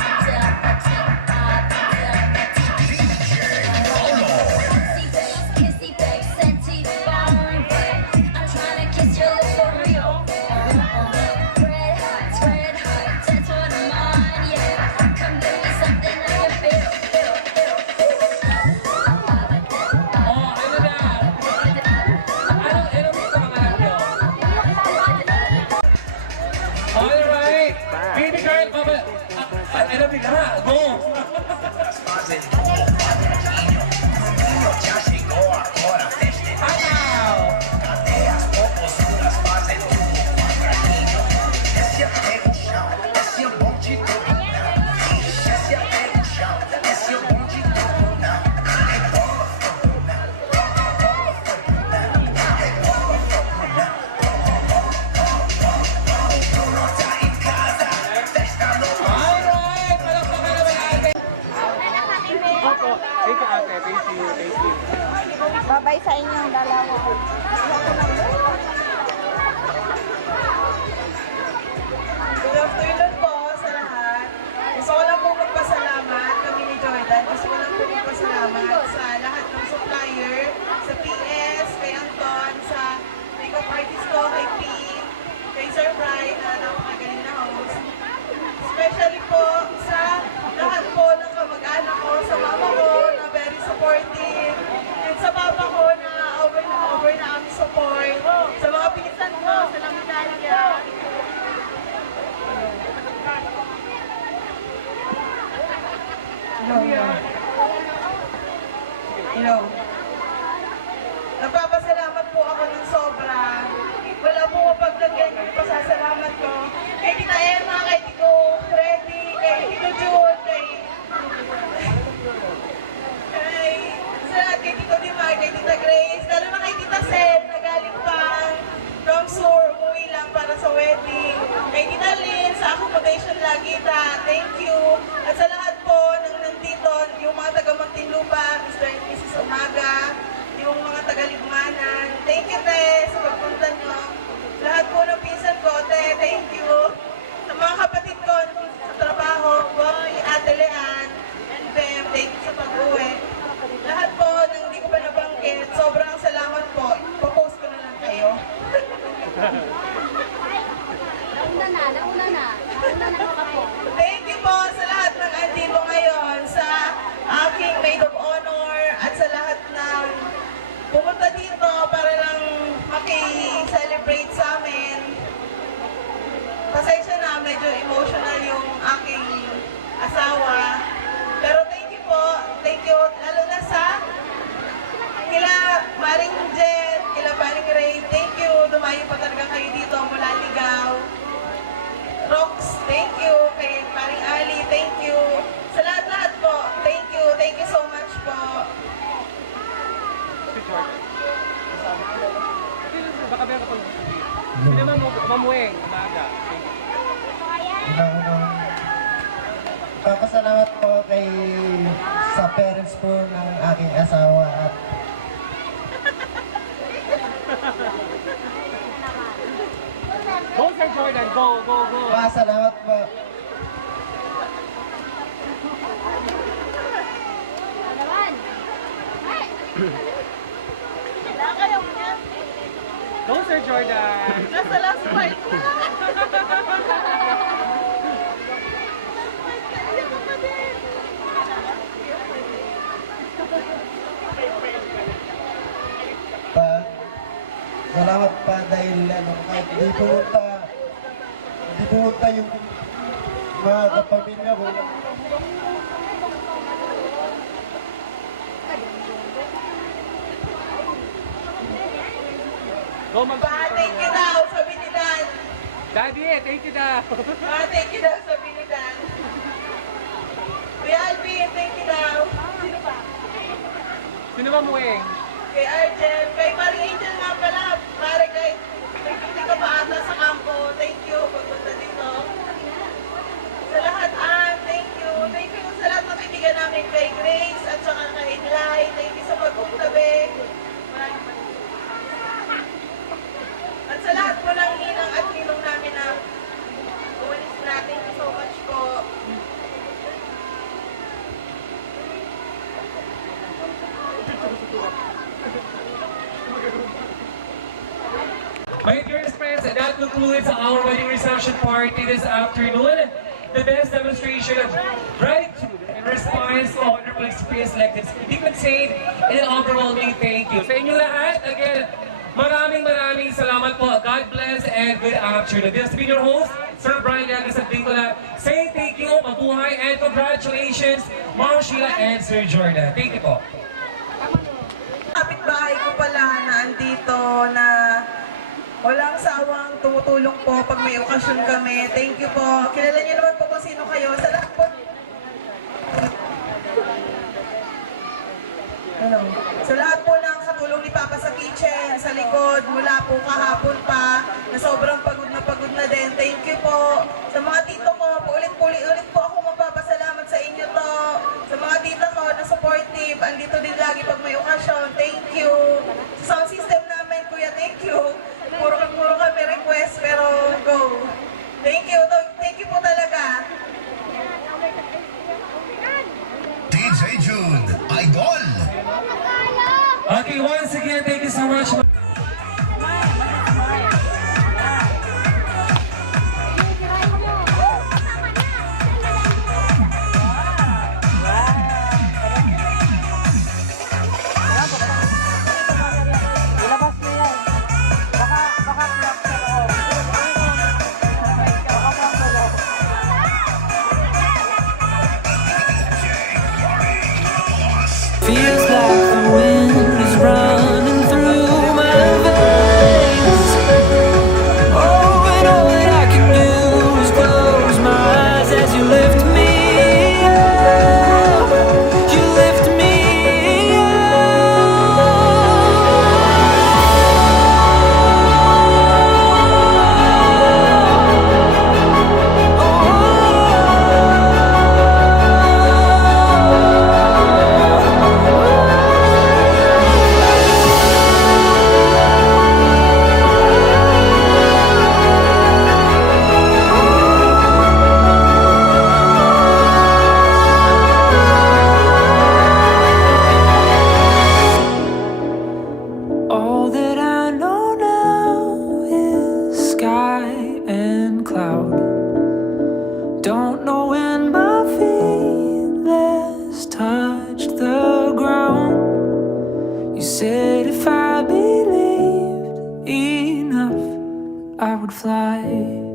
Thank you, ate. Thank you. Thank you. Bye-bye sa inyong dalawa. Good afternoon po sa lahat. Gusto ko lang po magpasalamat kami ni Jordan. Gusto ko lang po magpasalamat sa lahat ng supplier, sa PS, kay Anton, sa makeup artist ko, kay Pete, kay Sir Brian na napakagaling na host. Especially po sa lahat po ng kamag-anak ko, sa mama ko na very supportive, and sa papa ko na over na aming support, sa mga pinsan ko, sa Lamitalia. Hello. Nagpapasalamat po ako ng sobra. Wala po mapaglagyan yung pasasalamat ko. Kay Tita Emma, kay Tito Freddy, kay Tito Jude, kay Tito Dimar, kay Tita Grace, lalo na kay Tita Sen, na galing pang from Sur, umuwi lang para sa wedding. Kay Tita Lynn, sa accommodation lagi, thank you. At sa lahat po ng nandito, yung mga taga Muntinlupa, Mr. and Mrs. Umaga, yung mga taga-Ligmanan. Thank you, te, sa pagpunta nyo. Lahat po ng pinsan ko, te, thank you. Sa mga kapatid ko sa trabaho, Boy, Ate Leanne, and Bem, thank you sa pag-uwi. Lahat po ng hindi ko pa nabanggit, sobrang salamat po. Popost ko na lang kayo. Nauna na ako. Thank you po sa lahat ng andito ngayon, sa aking maid of honor, at sa lahat ng pumunta dito para lang maki-celebrate sa amin. Pasensya na, medyo emotional yung aking asawa. Pero thank you po, thank you, lalo na sa kila Maring Jen, kila Maring Ray, thank you, dumayo pa talaga kayo dito mula Ligaw. Rox, thank you, kay Maring Ali, thank you. Sa lahat-lahat po, thank you so much po. Baka meron ka pang sabihin. Sino mamueng, umaga. Papasalamat po sa parents po ng aking asawa at Go, Sir Jordan. Go. pasalamat po. Go, Sir Jordan. Nasa last fight na. Salamat pa dahil kahit di pumunta yung mga kapamilya ko. Go, Thank you daw, sabi ni Dan. Daddy, thank you daw. Thank you daw, sabi ni Dan. Kuya Alvin, thank you daw. Sino pa? Sino mamueng? Kay Arjen, kay Maring Angel nga pala. Pare kay, nagpunti ka pa ata sa kampo. Thank you, pagpunta dito. Sa lahat, thank you. Thank you sa lahat ng kaibigan namin kay Grace at saka kay Inlay. Thank you sa pagpuntabi. At sa lahat po ng ninang at ninong namin na umalis na. Thank you so much po. My dearest friends, that concludes our wedding reception party this afternoon. The best demonstration of gratitude and response to a wonderful experience like this. Hindi ko say, and an overwhelming thank you. Sa inyo lahat, again, maraming salamat po. God bless and good afternoon. This has been your host, Sir Brian Llagas at Bintola. Say thank you, mabuhay, and congratulations, Ma'am Sheila and Sir Jordan. Thank you po. Kapitbahay ko pala na andito na walang sawang tumutulong po pag may okasyon kami. Thank you po. Kilala niyo naman po kung sino kayo. Sa lahat po. Sa lahat po ng katulong ni Papa sa kitchen, sa likod, mula po kahapon pa, na sobrang pagod na din. Thank you po. Sa mga tito ko, ulit po ako magpapasalamat sa inyo to. Sa mga tita ko na supportive, Steve, andito din lagi pag may okasyon. Thank you. Sa sound system namin, Kuya, thank you. Puro kami request, pero go. Thank you. Thank you po talaga. DJ June, Idol! Okay, once again, thank you so much. Feels like the wind is running through my veins. Oh, and all that I can do is close my eyes as you lift me up. You lift me all that I know now is sky and cloud. Don't know when my feet last touched the ground. You said if I believed enough, I would fly.